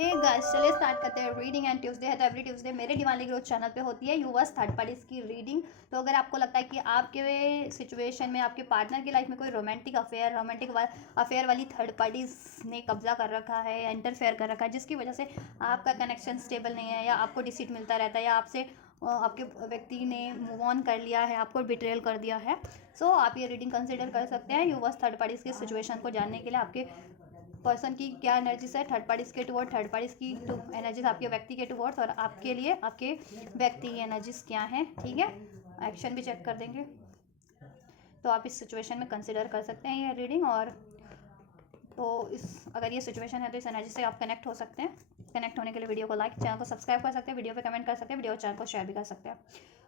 Hey guys, चलिए start करते हैं रीडिंग। एंड ट्यूसडे है तो एवरी ट्यूसडे मेरे डिवाइनली ग्रोथ चैनल पे होती है यूवर्स थर्ड पार्टीज की रीडिंग। तो अगर आपको लगता है कि आपके सिचुएशन में आपके पार्टनर की लाइफ में कोई रोमांटिक अफेयर वाली थर्ड पार्टीज ने कब्जा कर रखा है या इंटरफेयर कर रखा है, जिसकी वजह से आपका कनेक्शन स्टेबल नहीं है या आपको डिसीट मिलता रहता है या आपसे आपके व्यक्ति ने मूव ऑन कर लिया है, आपको बिट्रेयल कर दिया है, सो आप ये रीडिंग कंसिडर कर सकते हैं यूवर्स थर्ड पार्टीज के सिचुएशन को जानने के लिए। आपके पर्सन की क्या एनर्जीज है थर्ड पार्टीज के टुवर्ड, थर्ड पार्टीज की एनर्जीज आपके व्यक्ति के टुवर्ड्स, और आपके लिए आपके व्यक्ति की एनर्जीज क्या हैं। ठीक है, एक्शन भी चेक कर देंगे तो आप इस सिचुएशन में कंसिडर कर सकते हैं ये रीडिंग। और तो अगर ये सिचुएशन है तो इस एनर्जी से आप कनेक्ट हो सकते हैं। कनेक्ट होने के लिए वीडियो को लाइक, चैनल को सब्सक्राइब कर सकते हैं, वीडियो पे कमेंट कर सकते हैं, वीडियो चैनल को शेयर भी कर सकते हैं।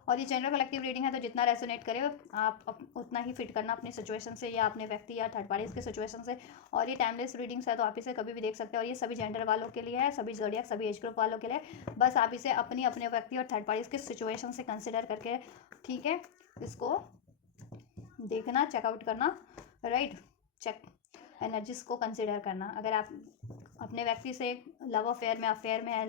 और ये जनरल कलेक्टिव रीडिंग है तो जितना रेजोनेट करे आप उतना ही फिट करना अपनी सिचुएशन से या अपने व्यक्ति या थर्ड पार्टीज के सिचुएशन से। और ये टाइमलेस रीडिंग्स है तो आप इसे कभी भी देख सकते हैं, और ये सभी जेंडर वालों के लिए है, सभी ज़ोडिएक, सभी एज ग्रुप वालों के लिए। बस आप इसे अपने व्यक्ति और थर्ड पार्टीज के सिचुएशन से कंसिडर करके, ठीक है, इसको देखना, चेकआउट करना, राइट, चेक एनर्जीज को कंसिडर करना। अगर आप अपने व्यक्ति से लव अफेयर में है,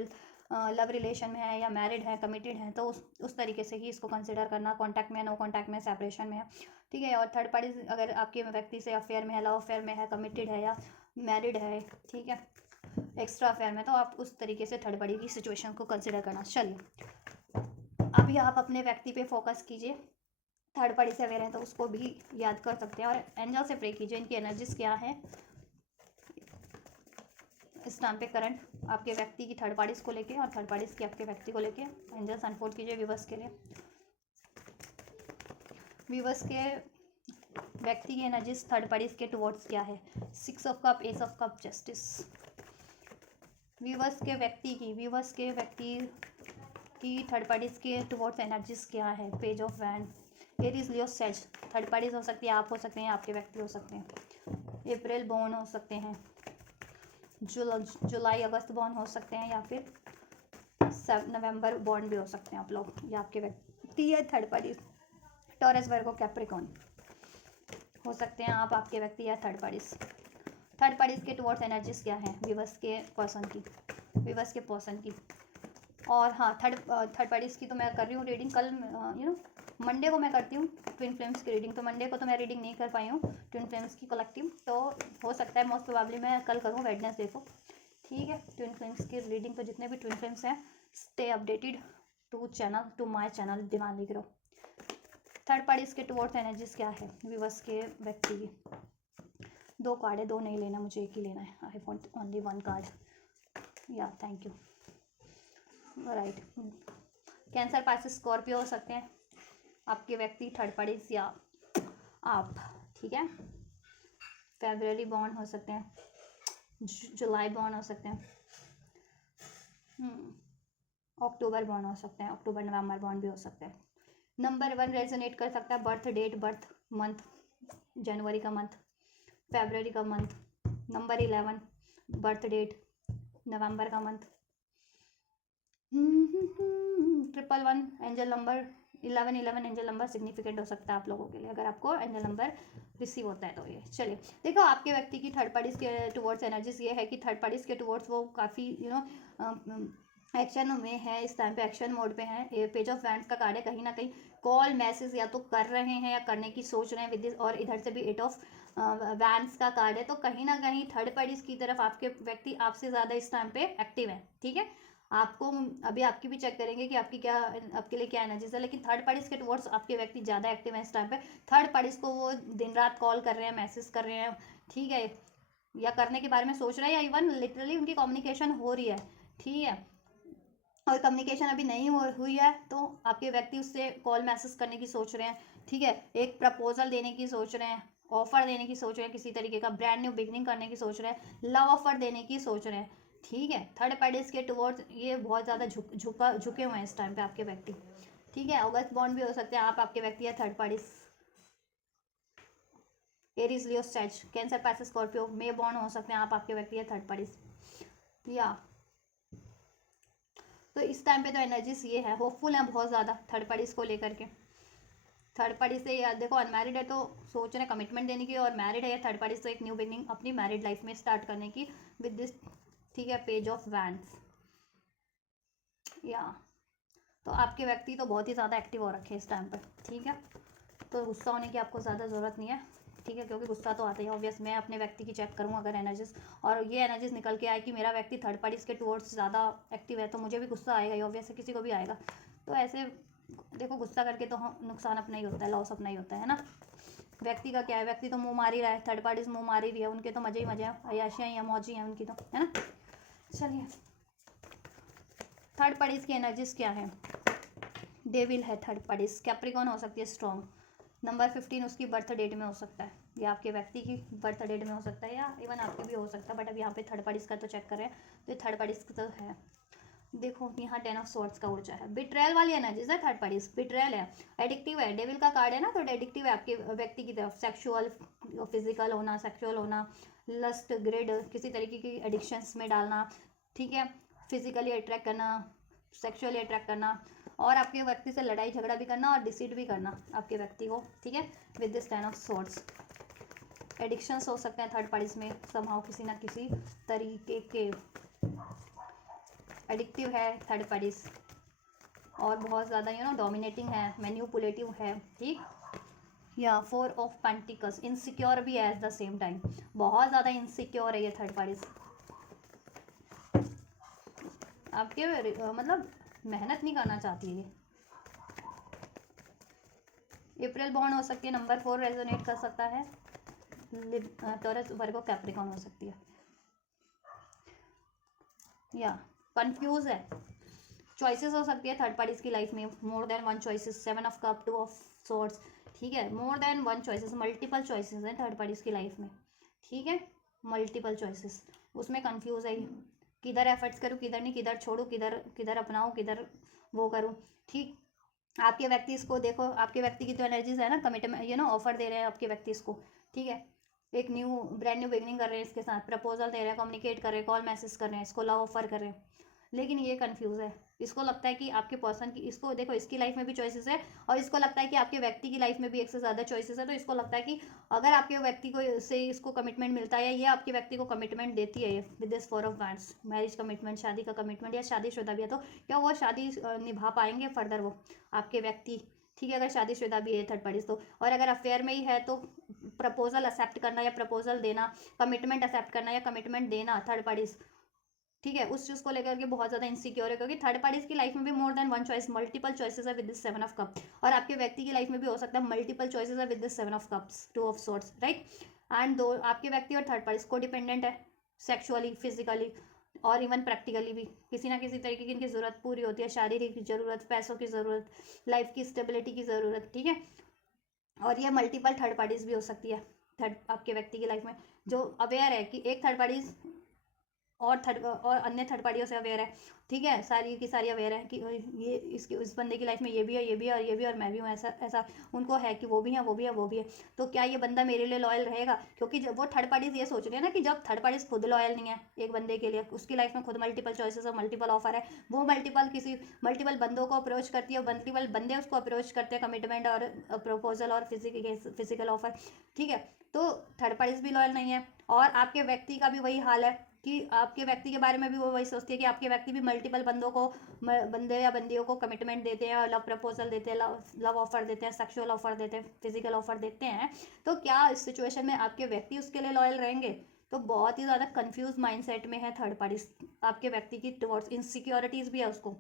लव रिलेशन में है या मैरिड है, कमिटेड है, तो उस तरीके से ही इसको कंसिडर करना। कॉन्टैक्ट में है, नो कॉन्टैक्ट में, सेपरेशन में है, ठीक है। और थर्ड पार्टी अगर आपके व्यक्ति से अफेयर में है, लव अफेयर में है, कमिटेड है या मैरिड है, ठीक है, एक्स्ट्रा अफेयर में, तो आप उस तरीके से थर्ड पार्टी की सिचुएशन को कंसिडर करना। चलिए अभी आप अपने व्यक्ति पे फोकस कीजिए, थर्ड पार्टी से अवेयर है तो उसको भी याद कर सकते हैं, और एंजल से प्रे कीजिए इनकी एनर्जीज क्या है इस टाइम पे करंट आपके व्यक्ति की थर्ड पार्टीज को लेके और थर्ड पार्टीज की आपके व्यक्ति को लेके। एंजल्स अनफोल्ड कीजिए व्यूवर्स के लिए। व्यूवर्स के व्यक्ति की एनर्जीज थर्ड पार्टीज के टुवर्ड्स क्या है। 6 of cup, S of cup, justice. Viewers के व्यक्ति की थर्ड पार्टीज के टुवर्ड्स एनर्जीज क्या है। Page of wand, Aries, Leo, says. Third parties हो सकती है, आप हो सकते हैं, आपके व्यक्ति हो सकते हैं। अप्रैल बॉर्न हो सकते हैं, जुलाई अगस्त बॉर्न हो सकते हैं, या फिर नवंबर बॉर्न भी हो सकते हैं आप लोग, या आपके व्यक्ति या थर्ड पार्टी। टॉरस, वर्गो, कैप्रिकॉर्न हो सकते हैं आप, आपके व्यक्ति या थर्ड पार्टीज के टुवर्ड्स एनर्जीज क्या है विवश के पर्सन की। और हाँ, थर्ड पार्टीज की तो मैं कर रही हूँ रीडिंग कल, मंडे को मैं करती हूँ ट्विन फ्लेम्स की रीडिंग, तो मंडे को तो मैं रीडिंग नहीं कर पाई हूँ ट्विन फ्लेम्स की कलेक्टिव, तो हो सकता है मोस्ट प्रोबेबली मैं कल करूँ वेडनेसडे को, ठीक है। ट्विन फ्लेम्स की रीडिंग, तो जितने भी ट्विन फ्लेम्स हैं stay updated to my channel Diwali grow. Third parties के टुवर्ड्स एनर्जीज क्या है विवश के व्यक्ति की। 2 कार्ड है, 2 नहीं लेना, मुझे एक ही लेना है। आई वॉन्ट ओनली 1 कार्ड, या thank you, right. Cancer, Pisces, Scorpio हो सकते हैं आपके व्यक्ति, थर्ड पार्टीज या आप, ठीक है। फरवरी बॉर्न हो सकते हैं, जुलाई बॉर्न हो सकते हैं, अक्टूबर बॉर्न हो सकते हैं, अक्टूबर नवंबर बॉर्न भी हो सकते हैं। नंबर 1 रेजोनेट कर सकता है, बर्थ डेट, बर्थ मंथ, जनवरी का मंथ, फरवरी का मंथ। नंबर 11 बर्थ डेट, नवंबर का month. 111 angel number, 11 angel number significant हो सकता है आप लोगों के लिए, अगर आपको एंजल नंबर रिसीव होता है तो। ये चलिए देखो, आपके व्यक्ति की थर्ड पार्टीज के टुवर्ड्स एनर्जीज ये है कि थर्ड पार्टीज के टुवर्ड्स वो काफ़ी एक्शन में है, इस टाइम पे एक्शन मोड पे है। ये पेज ऑफ वैंड्स का कार्ड है, कहीं ना कहीं कॉल मैसेज या तो कर रहे हैं या करने की सोच रहे हैं विद दिस, और इधर से भी 8 ऑफ वैंड्स का कार्ड है, तो कहीं ना कहीं थर्ड पार्टीज की तरफ आपके व्यक्ति आपसे ज़्यादा इस टाइम पे एक्टिव है, ठीक है। आपको अभी आपकी भी चेक करेंगे कि आपके लिए क्या एनर्जीज है, लेकिन थर्ड पार्टीज के टुवर्ड्स आपके व्यक्ति ज़्यादा एक्टिव है इस टाइम पे। थर्ड पार्टीज को वो दिन रात कॉल कर रहे हैं, मैसेज कर रहे हैं, ठीक है, या करने के बारे में सोच रहे हैं, या इवन लिटरली उनकी कम्युनिकेशन हो रही है, ठीक है। और कम्युनिकेशन अभी नहीं हुई है तो आपके व्यक्ति उससे कॉल मैसेज करने की सोच रहे हैं, ठीक है। एक प्रपोजल देने की सोच रहे हैं, ऑफर देने की सोच रहे हैं, किसी तरीके का ब्रांड न्यू बिगनिंग करने की सोच रहे हैं, लव ऑफर देने की सोच रहे हैं, ठीक है। थर्ड पार्टीज के टुवर्ड्स ये बहुत ज़्यादा झुके हुए हैं इस टाइम पे आपके व्यक्ति, ठीक है। अगस्त बॉन्ड भी हो सकते हैं आप, आपके व्यक्ति या थर्ड पार्टीज। एरीज, लियो, सेज, कैंसर, पाइसेस, स्कॉर्पियो, मे बॉन्ड हो सकते हैं आप, आपके व्यक्ति या थर्ड पार्टीज, या तो इस टाइम पे तो एनर्जीज ये है, होपफुल है बहुत ज़्यादा थर्ड पार्टीज को लेकर के। थर्ड पार्टी से यार देखो, अनमैरिड है तो सोच रहे हैं कमिटमेंट देने की, और मैरिड है या थर्ड पार्टी से एक न्यू बिगनिंग अपनी मैरिड लाइफ में स्टार्ट करने की विद दिस ठीक है, पेज ऑफ वैंड्स। या तो आपके व्यक्ति तो बहुत ही ज़्यादा एक्टिव हो रखे हैं इस टाइम पर, ठीक है। तो गुस्सा होने की आपको ज़्यादा ज़रूरत नहीं है, ठीक है, क्योंकि गुस्सा तो आता ही है ऑब्वियस। मैं अपने व्यक्ति की चेक करूँ अगर एनर्जीज, और ये एनर्जीज निकल के आए कि मेरा व्यक्ति थर्ड पार्टीज के टुवर्ड्स ज़्यादा एक्टिव है, तो मुझे भी गुस्सा आएगा ही ऑब्वियस है, किसी को भी आएगा। तो ऐसे देखो, गुस्सा करके तो हम नुकसान अपना ही होता है, लॉस अपना ही होता है ना। व्यक्ति का क्या है, व्यक्ति तो मुँह मार ही रहा है, थर्ड पार्टीज मुँह मार ही रही है, उनके तो मजे ही मजे हैं, अयाशियाँ ही हैं, मौजी हैं उनकी तो, है ना। चलिए, थर्ड पार्टीज की एनर्जीज क्या है। डेविल है थर्ड पार्टीज, कैप्रिकॉन हो सकती है स्ट्रॉन्ग, नंबर 15 उसकी बर्थ डेट में हो सकता है, या आपके व्यक्ति की बर्थ डेट में हो सकता है, या इवन आपके भी हो सकता है, बट अब यहाँ पे थर्ड पार्टीज का तो चेक कर रहे हैं, तो ये थर्ड पार्टीज का तो है। देखो यहाँ 10 ऑफ स्वॉर्ड्स का ऊर्जा है, बिट्रेयल वाली एनर्जीज है थर्ड पार्टीज, बिट्रेयल है, एडिक्टिव है, डेविल का कार्ड है ना, तो एडिक्टिव है आपके व्यक्ति की तरफ, सेक्सुअल फिजिकल होना, सेक्सुअल होना, लस्ट ग्रिड, किसी तरीके की एडिक्शंस में डालना, ठीक है, फिजिकली अट्रैक्ट करना, सेक्सुअली अट्रैक्ट करना, और आपके व्यक्ति से लड़ाई झगड़ा भी करना और डिसीड भी करना आपके व्यक्ति को, ठीक है, with this 10 of swords. Addictions हो सकते हैं थर्ड पार्टीज में समहाउ, किसी ना किसी तरीके के एडिक्टिव है थर्ड पार्टीज, और बहुत ज़्यादा डोमिनेटिंग है, मैन्युपुलेटिव है, ठीक। या 4 ऑफ पेंटिकल्स, इनसिक्योर भी है एट द सेम टाइम, बहुत ज़्यादा इनसिक्योर है ये थर्ड पार्टीज, आपके मतलब मेहनत नहीं करना चाहती है ये। अप्रैल बॉन्ड हो सकती है, नंबर 4 रेजोनेट कर सकता है, टॉरस वर्गो कैप्रिकॉन हो सकती है। या कंफ्यूज है, चॉइसेस हो सकती है थर्ड पार्टीज की लाइफ में, more than one choices, 7 of cup, 2 of swords, ठीक है, more than one choices, multiple choices हैं थर्ड पार्टीज की लाइफ में, ठीक है, मल्टीपल चॉइसेस, उसमें कंफ्यूज है, किधर एफर्ट्स करूँ किधर नहीं, किधर छोड़ूँ किधर किधर अपनाऊँ, किधर वो करूँ, ठीक। आपके व्यक्ति इसको देखो, आपके व्यक्ति की तो एनर्जीज है ना, कमिटमेंट ऑफर दे रहे हैं आपके व्यक्ति इसको, ठीक है, एक न्यू ब्रांड न्यू बिगनिंग कर रहे हैं इसके साथ, प्रपोजल दे रहे हैं, कम्युनिकेट कर रहे हैं, कॉल मैसेज कर रहे हैं, इसको लव ऑफर कर रहे हैं, लेकिन ये कंफ्यूज है, इसको लगता है कि आपके पर्सन की, इसको देखो इसकी लाइफ में भी चॉइसेस है, और इसको लगता है कि आपके व्यक्ति की लाइफ में भी एक से ज़्यादा चॉइसेस है, तो इसको लगता है कि अगर आपके व्यक्ति को से इसको कमिटमेंट मिलता है, या ये आपके व्यक्ति को कमिटमेंट देती है with this 4 of wands, marriage commitment, शादी का कमिटमेंट, या शादीशुदा भी है तो क्या वो शादी निभा पाएंगे फर्दर वो आपके व्यक्ति, ठीक है, अगर शादीशुदा भी है थर्ड पार्टीज तो, और अगर अफेयर में ही है तो प्रपोजल एक्सेप्ट करना या प्रपोजल देना, कमिटमेंट एक्सेप्ट करना या कमिटमेंट देना थर्ड पार्टीज, ठीक है, उस चीज़ को लेकर के बहुत ज़्यादा इनसिक्योर है, क्योंकि थर्ड पार्टीज की लाइफ में भी more than one choice, multiple choices है विद दिस 7 ऑफ कप, और आपके व्यक्ति की लाइफ में भी हो सकता है मल्टीपल चॉइसेस है with this 7 of cups, 2 of swords, right. And दो आपके व्यक्ति और थर्ड पार्टीज को डिपेंडेंट है, सेक्सुअली, फिजिकली और इवन प्रैक्टिकली भी, किसी ना किसी तरीके की इनकी ज़रूरत पूरी होती है, शारीरिक ज़रूरत, पैसों की ज़रूरत, लाइफ की स्टेबिलिटी की ज़रूरत, ठीक है, और ये मल्टीपल थर्ड पार्टीज भी हो सकती है थर्ड आपके व्यक्ति की लाइफ में, जो अवेयर है कि एक थर्ड पार्टीज और अन्य थर्ड पार्टियों से अवेयर है, ठीक है, सारी की सारी अवेयर है कि ये इसके इस बंदे की लाइफ में ये भी है, ये भी है, और ये भी है, और मैं भी हूँ, ऐसा ऐसा उनको है कि वो भी है, वो भी है, वो भी है, तो क्या ये बंदा मेरे लिए लॉयल रहेगा, क्योंकि जब वो थर्ड पार्टीज ये सोच रहे हैं ना कि जब थर्ड पार्टीज खुद लॉयल नहीं है एक बंदे के लिए, उसकी लाइफ में खुद मल्टीपल चॉइसेस और मल्टीपल ऑफर है, वो मल्टीपल बंदों को अप्रोच करती है, मल्टीपल बंदे उसको अप्रोच करते हैं, कमिटमेंट और प्रपोजल और फिजिकल ऑफर, ठीक है, तो थर्ड पार्टीज भी लॉयल नहीं है, और आपके व्यक्ति का भी वही हाल है कि आपके व्यक्ति के बारे में भी वो वही सोचती है कि आपके व्यक्ति भी मल्टीपल बंदे या बंदियों को कमिटमेंट देते हैं, लव प्रपोजल देते हैं, लव ऑफर देते हैं, सेक्सुअल ऑफर देते हैं, फिजिकल ऑफर देते हैं, तो क्या इस सिचुएशन में आपके व्यक्ति उसके लिए लॉयल रहेंगे, तो बहुत ही ज़्यादा कंफ्यूज माइंडसेट में है थर्ड पार्टी आपके व्यक्ति की टुवर्ड्स, इनसिक्योरिटीज़ भी है उसको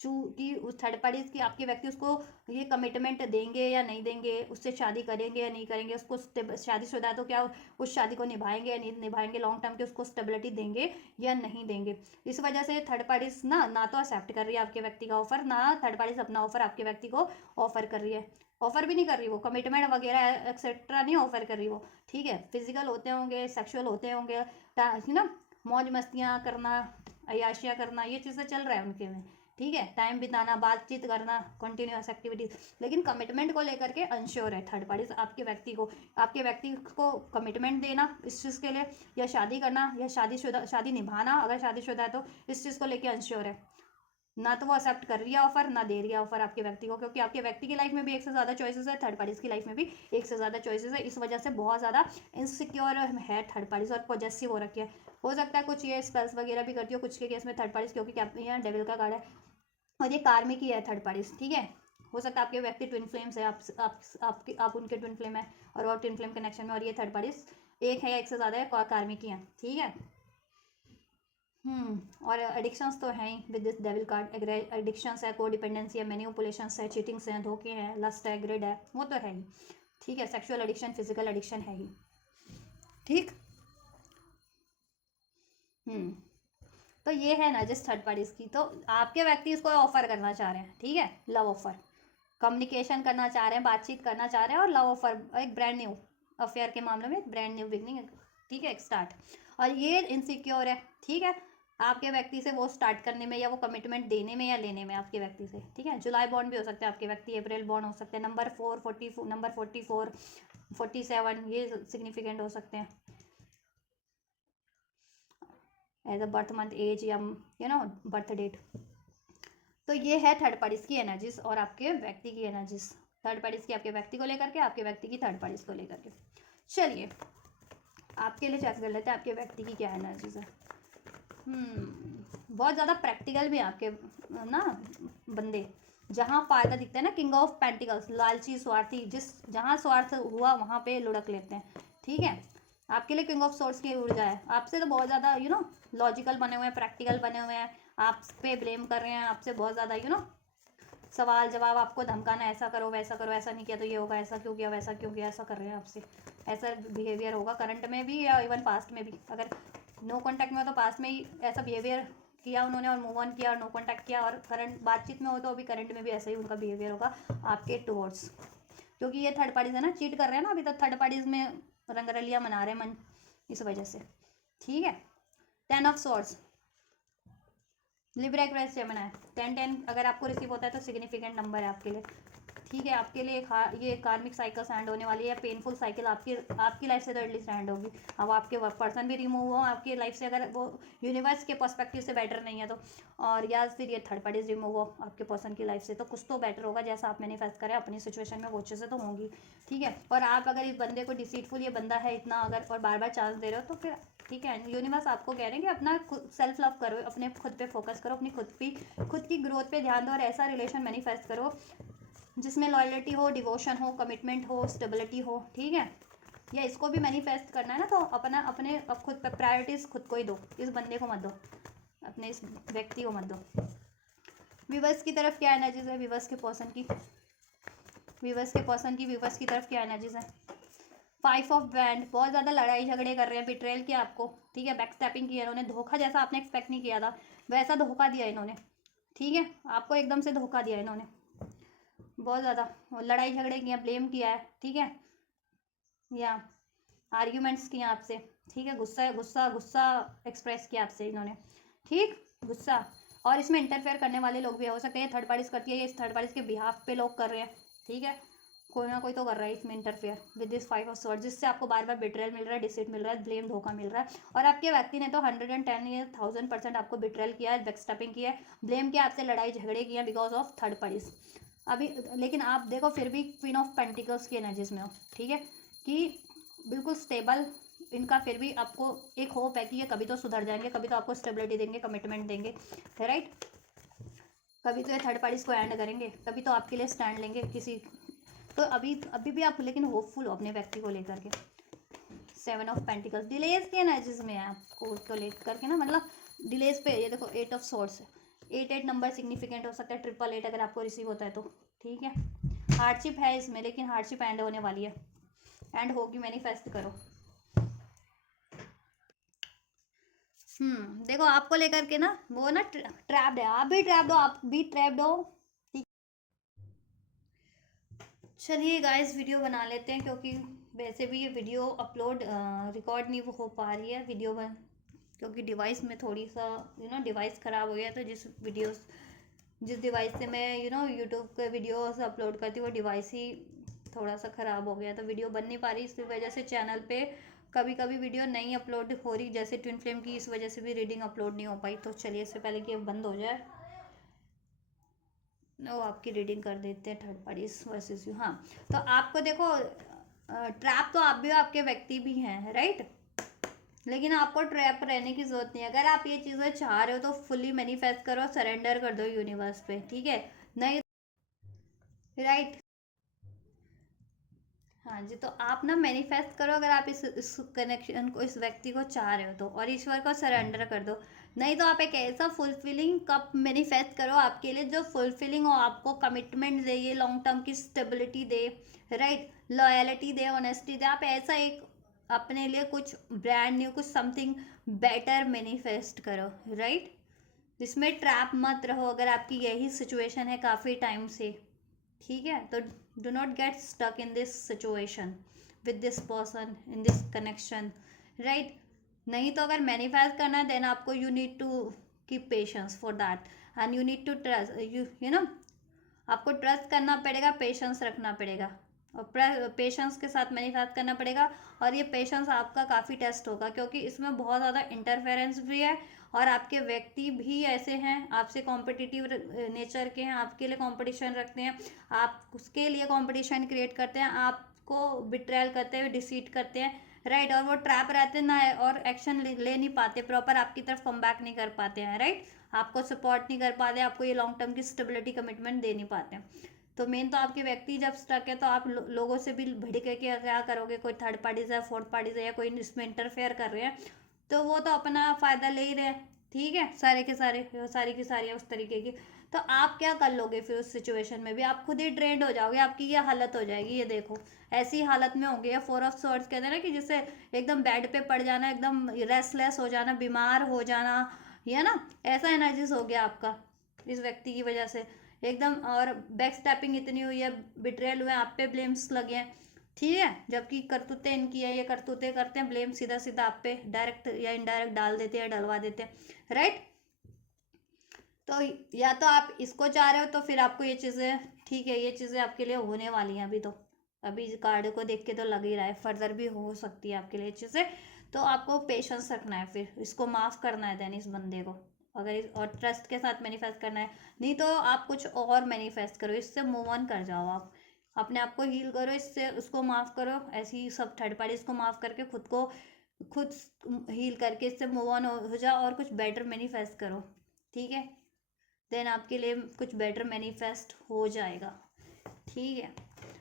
कि उस थर्ड पार्टीज की आपके व्यक्ति उसको ये कमिटमेंट देंगे या नहीं देंगे, उससे शादी करेंगे या नहीं करेंगे, उसको शादीशुदा है तो क्या उस शादी को निभाएंगे या नहीं निभाएंगे, लॉन्ग टर्म के उसको स्टेबिलिटी देंगे या नहीं देंगे। इस वजह से थर्ड पार्टीज ना तो एक्सेप्ट कर रही है आपके व्यक्ति का ऑफर, ना थर्ड पार्टीज अपना ऑफर आपके व्यक्ति को ऑफर कर रही है, ऑफर भी नहीं कर रही वो, कमिटमेंट वगैरह एक्सेट्रा नहीं ऑफर कर रही वो, ठीक है, फिजिकल होते होंगे, सेक्सुअल होते होंगे ना, मौज मस्तियाँ करना, अयाशियाँ करना, ये चीज़ें चल रहा है उनके में, ठीक है, टाइम बिताना, बातचीत करना, कंटिन्यूअस एक्टिविटीज, लेकिन कमिटमेंट को लेकर के अनश्योर है थर्ड पार्टीज आपके व्यक्ति को कमिटमेंट देना इस चीज़ के लिए, या शादी करना, या शादी निभाना, अगर शादीशुदा है तो इस चीज़ को लेकर अनश्योर है, ना तो वो एक्सेप्ट कर रही है ऑफर, ना दे रही है ऑफर आपके व्यक्ति को, क्योंकि आपके व्यक्ति की लाइफ में भी एक से ज़्यादा चॉइसेस है, थर्ड पार्टीज की लाइफ में भी एक से ज़्यादा चॉइसेस है, इस वजह से बहुत ज़्यादा इनसिक्योर है थर्ड पार्टीज और पॉजेसिव हो रखी है, हो सकता है कुछ ये स्पेल्स वगैरह भी करती हो कुछ के केस में थर्ड पार्टीज, क्योंकि यहाँ डेविल का कार्ड है और ये कार्मिक ही है थर्ड पार्टीज, ठीक है। हो सकता है आपके व्यक्ति ट्विन फ्लेम्स है, आप उनके ट्विन फ्लेम है और वो ट्विन फ्लेम कनेक्शन में, और ये थर्ड पार्टीज एक है या एक से ज़्यादा है, कार्मिक ही है, ठीक है। और एडिक्शंस तो हैं ही with this devil card. Addictions है, को डिपेंडेंसी है, मैनिपुलेशंस है, चीटिंग्स हैं, धोखे हैं, लस्ट है, ग्रिड है, वो तो है ही, ठीक है। सेक्सुअल एडिक्शन, फिजिकल एडिक्शन है ही, ठीक। तो ये है ना जिस थर्ड पार्टीज की, तो आपके व्यक्ति इसको ऑफर करना चाह रहे हैं, ठीक है, लव ऑफर, कम्युनिकेशन करना चाह रहे हैं, बातचीत करना चाह रहे हैं, और लव ऑफर एक ब्रांड न्यू अफेयर के मामले में एक ब्रांड न्यू बिगनिंग, ठीक है, एक स्टार्ट। और ये इनसिक्योर है, ठीक है, आपके व्यक्ति से वो स्टार्ट करने में या वो कमिटमेंट देने में या लेने में आपके व्यक्ति से, ठीक है। जुलाई बॉन्ड भी हो सकता है आपके व्यक्ति, अप्रैल बॉन्ड हो सकते हैं, नंबर 44 47 ये सिग्निफिकेंट हो सकते हैं as a birth month, as या बर्थ डेट। तो ये है थर्ड पार्टीज की एनर्जीज और आपके व्यक्ति की एनर्जीज, थर्ड पार्टीज की आपके व्यक्ति को लेकर के, आपके व्यक्ति की थर्ड पार्टीज को लेकर के। चलिए आपके लिए चेक कर लेते हैं आपके व्यक्ति की क्या एनर्जीज है। बहुत ज़्यादा प्रैक्टिकल भी आपके ना बंदे, जहाँ फ़ायदा दिखता है ना, किंग ऑफ पेंटिकल्स, लालची स्वार्थी, जहाँ स्वार्थ हुआ वहाँ पे लुढ़क लेते हैं, ठीक है। आपके लिए किंग ऑफ सोर्स की ऊर्जा है, आपसे तो बहुत ज़्यादा लॉजिकल बने हुए हैं, प्रैक्टिकल बने हुए हैं, आप पे ब्लेम कर रहे हैं, आपसे बहुत ज़्यादा सवाल जवाब, आपको धमकाना, ऐसा करो वैसा करो, ऐसा नहीं किया तो ये होगा, ऐसा क्यों किया वैसा क्यों किया, ऐसा कर रहे हैं आपसे, ऐसा बिहेवियर होगा करंट में भी या इवन पास्ट में भी। अगर नो कॉन्टैक्ट में हो तो पास्ट में ही ऐसा बिहेवियर किया उन्होंने और मूव ऑन किया और नो कॉन्टैक्ट किया, और करंट बातचीत में हो तो अभी करंट में भी ऐसा ही उनका बिहेवियर होगा आपके टुवर्ड्स, क्योंकि ये थर्ड पार्टीज है ना, चीट कर रहे हैं ना अभी तक, थर्ड पार्टीज में रंगरलियाँ मना रहे हैं मन, इस वजह से, ठीक है। 10 of swords, Libra Aquarius Gemini है, 10 अगर आपको रिसीव होता है तो सिग्निफिकेंट नंबर है आपके लिए, ठीक है। आपके लिए ये कार्मिक साइकिल एंड होने वाली है, पेनफुल साइकिल आपकी लाइफ से तो एटलीस्ट एंड होगी। अब आपके पर्सन भी रिमूव हो आपकी लाइफ से, अगर वो यूनिवर्स के पर्सपेक्टिव से बेटर नहीं है तो, और या फिर ये थर्ड पार्टीज रिमूव हो आपके पर्सन की लाइफ से, तो कुछ तो बेटर होगा, जैसा आप मैनिफेस्ट करें अपनी सिचुएशन में वो चीज़ें तो होंगी, ठीक है। और आप अगर इस बंदे को डिसीटफुल ये बंदा है इतना अगर और बार बार चांस दे रहे हो तो फिर ठीक है, यूनिवर्स आपको कह रहे हैं कि अपना सेल्फ लव करो, अपने खुद पे फोकस करो, अपनी खुद की ग्रोथ पे ध्यान दो, और ऐसा रिलेशन मैनिफेस्ट करो जिसमें लॉयल्टी हो, डिवोशन हो, कमिटमेंट हो, स्टेबिलिटी हो, ठीक है। या इसको भी मैनिफेस्ट करना है ना, तो अपने खुद पे प्रायोरिटीज खुद को ही दो, इस बंदे को मत दो, अपने इस व्यक्ति को मत दो। व्यूवर्स की तरफ क्या एनर्जीज है, व्यूवर्स के पर्सन की व्यूवर्स की तरफ क्या एनर्जीज है। 5 ऑफ बैंड, बहुत ज़्यादा लड़ाई झगड़े कर रहे हैं, बिट्रेल किया आपको, ठीक है, बैक स्टैपिंग किया इन्होंने, धोखा जैसा आपने एक्सपेक्ट नहीं किया था वैसा धोखा दिया इन्होंने, ठीक है, आपको एकदम से धोखा दिया इन्होंने, बहुत ज़्यादा लड़ाई झगड़े किया, ब्लेम किया है, ठीक है, या आर्ग्यूमेंट्स किए आपसे, ठीक है, गुस्सा गुस्सा गुस्सा एक्सप्रेस किया आपसे इन्होंने, ठीक, गुस्सा। और इसमें इंटरफेयर करने वाले लोग भी हो सकते हैं, थर्ड पार्टीज करती है, ये इस थर्ड पार्टीज के बिहाफ पे लोग कर रहे हैं, ठीक है, कोई ना कोई तो कर रहा है इसमें interfere with this 5 of swords, जिससे आपको बार बार बिट्रेल मिल रहा है, डिसीट मिल रहा है, ब्लेम धोखा मिल रहा है, और आपके व्यक्ति ने तो 110 या 1000% आपको बिट्रेल किया है, बैकस्टैपिंग किया है, ब्लेम किया आपसे, लड़ाई झगड़े किए बिकॉज ऑफ थर्ड पार्टीज अभी। लेकिन आप देखो फिर भी क्वीन ऑफ पेंटिकल्स की एनर्जीज में हो, ठीक है, कि बिल्कुल स्टेबल, इनका फिर भी आपको एक होप है कि ये कभी तो सुधर जाएंगे, कभी तो आपको स्टेबिलिटी देंगे, कमिटमेंट देंगे, राइट, कभी तो ये थर्ड पार्टीज को एंड करेंगे, कभी तो आपके लिए स्टैंड लेंगे किसी, तो अभी भी आप लेकिन होपफुल हो अपने व्यक्ति को लेकर के। 7 ऑफ पेंटिकल्स, डिलेज के एनर्जीज में है आपको तो लेकर के ना, मतलब डिलेज पे, ये देखो 8 ऑफ सोर्स, 8 नंबर सिग्निफिकेंट हो सकता है, 888 अगर आपको रिसीव होता है तो, ठीक है। हार्डशिप है इसमें, लेकिन हार्डशिप एंड होने वाली है, एंड होगी, मैनिफेस्ट करो। देखो आपको लेकर के ना वो ना ट्रैप्ड है, आप भी ट्रैप्ड हो, आप भी ट्रैप्ड हो, ठीक। चलिए गाइस वीडियो बना लेते हैं, क्योंकि वैसे भी ये वीडियो अपलोड रिकॉर्ड नहीं हो पा रही है वीडियो बन, क्योंकि डिवाइस में थोड़ी सा डिवाइस ख़राब हो गया, तो जिस डिवाइस से मैं यूट्यूब के वीडियोस अपलोड करती हूँ वो डिवाइस ही थोड़ा सा ख़राब हो गया, तो वीडियो बन नहीं पा रही, इस वजह से चैनल पे कभी कभी वीडियो नहीं अपलोड हो रही, जैसे ट्विन फ्लेम की, इस वजह से भी रीडिंग अपलोड नहीं हो पाई। तो चलिए इससे पहले कि अब बंद हो जाए वो आपकी रीडिंग कर देते हैं, थर्ड पार्टीज वर्सेस यू। हाँ, तो आपको देखो ट्रैप तो आप भी हो, आपके व्यक्ति भी हैं, राइट, लेकिन आपको ट्रैप रहने की जरूरत नहीं है। अगर आप ये चीज़ें चाह रहे हो तो फुली मैनिफेस्ट करो, सरेंडर कर दो यूनिवर्स पे, ठीक है। नहीं, राइट। हाँ जी, तो आप ना मैनिफेस्ट करो, अगर आप इस कनेक्शन को, इस व्यक्ति को चाह रहे हो तो, और ईश्वर को सरेंडर कर दो। नहीं तो आप एक ऐसा फुलफिलिंग कप मैनिफेस्ट करो आपके लिए जो फुलफिलिंग हो, आपको कमिटमेंट दे, ये लॉन्ग टर्म की स्टेबिलिटी दे, राइट, लॉयलिटी दे, ऑनेस्टी दे। आप ऐसा एक अपने लिए कुछ ब्रांड न्यू, कुछ समथिंग बेटर मैनिफेस्ट करो, राइट। जिसमें ट्रैप मत रहो, अगर आपकी यही सिचुएशन है काफ़ी टाइम से, ठीक है। तो do not get stuck in this situation with this person, in this connection, right. नहीं तो अगर मैनिफेस्ट करना है देन आपको you need to keep patience for that, and you need to trust, you know, आपको ट्रस्ट करना पड़ेगा, patience रखना पड़ेगा, और पेशेंस के साथ मैनिफेस्ट करना पड़ेगा। और ये पेशेंस आपका काफ़ी टेस्ट होगा, क्योंकि इसमें बहुत ज़्यादा इंटरफेरेंस भी है, और आपके व्यक्ति भी ऐसे हैं, आपसे कॉम्पिटिटिव नेचर के हैं, आपके लिए कंपटीशन रखते हैं, आप उसके लिए कंपटीशन क्रिएट करते हैं, आपको बिट्रेल करते हुए डिसीट करते हैं, राइट। और वो ट्रैप रहते ना, और एक्शन ले नहीं पाते प्रॉपर, आपकी तरफ कम बैक नहीं कर पाते हैं, राइट। आपको सपोर्ट नहीं कर पाते, आपको ये लॉन्ग टर्म की स्टेबिलिटी कमिटमेंट दे नहीं पाते हैं। तो मेन तो आपके व्यक्ति जब स्टक है तो आप लोगों से भी भिड़ के क्या करोगे, कोई थर्ड पार्टीज है, फोर्थ पार्टीज है, या कोई इसमें इंटरफेयर कर रहे हैं, तो वो तो अपना फ़ायदा ले ही रहे हैं, ठीक है। सारे के सारे, सारी की सारी उस तरीके की। तो आप क्या कर लोगे फिर उस सिचुएशन में भी, आप खुद ही ड्रेन्ड हो जाओगे, आपकी ये हालत हो जाएगी, ये देखो ऐसी हालत में होंगे। या 4 ऑफ स्वॉर्ड्स कहते हैं ना, कि जिससे एकदम बेड पे पड़ जाना, एकदम रेस्टलेस हो जाना, बीमार हो जाना, या ना, ऐसा एनर्जीज हो गया आपका इस व्यक्ति की वजह से एकदम। और बैक स्टैपिंग इतनी हुई है, बिट्रेल हुए, आप पे ब्लेम्स लगे हैं, ठीक है। जबकि करतूतें इनकी है, ये करतूतें करते हैं, ब्लेम सीधा सीधा आप पे डायरेक्ट या इनडायरेक्ट डाल देते हैं, डलवा देते हैं, राइट। तो या तो आप इसको चाह रहे हो तो फिर आपको ये चीज़ें, ठीक है, ये चीज़ें आपके लिए होने वाली हैं अभी तो, अभी कार्ड को देख के तो लग ही रहा है, फर्दर भी हो सकती है आपके लिए चीज़ें। तो आपको पेशेंस रखना है, फिर इसको माफ़ करना है देन इस बंदे को, अगर और ट्रस्ट के साथ मैनिफेस्ट करना है। नहीं तो आप कुछ और मैनिफेस्ट करो, इससे मूव ऑन कर जाओ, आप अपने आप को हील करो, इससे उसको माफ़ करो, ऐसी सब थर्ड पार्टी को माफ़ करके खुद हील करके इससे मूव ऑन हो जाओ, और कुछ बेटर मैनिफेस्ट करो, ठीक है। देन आपके लिए कुछ बेटर मैनिफेस्ट हो जाएगा, ठीक है।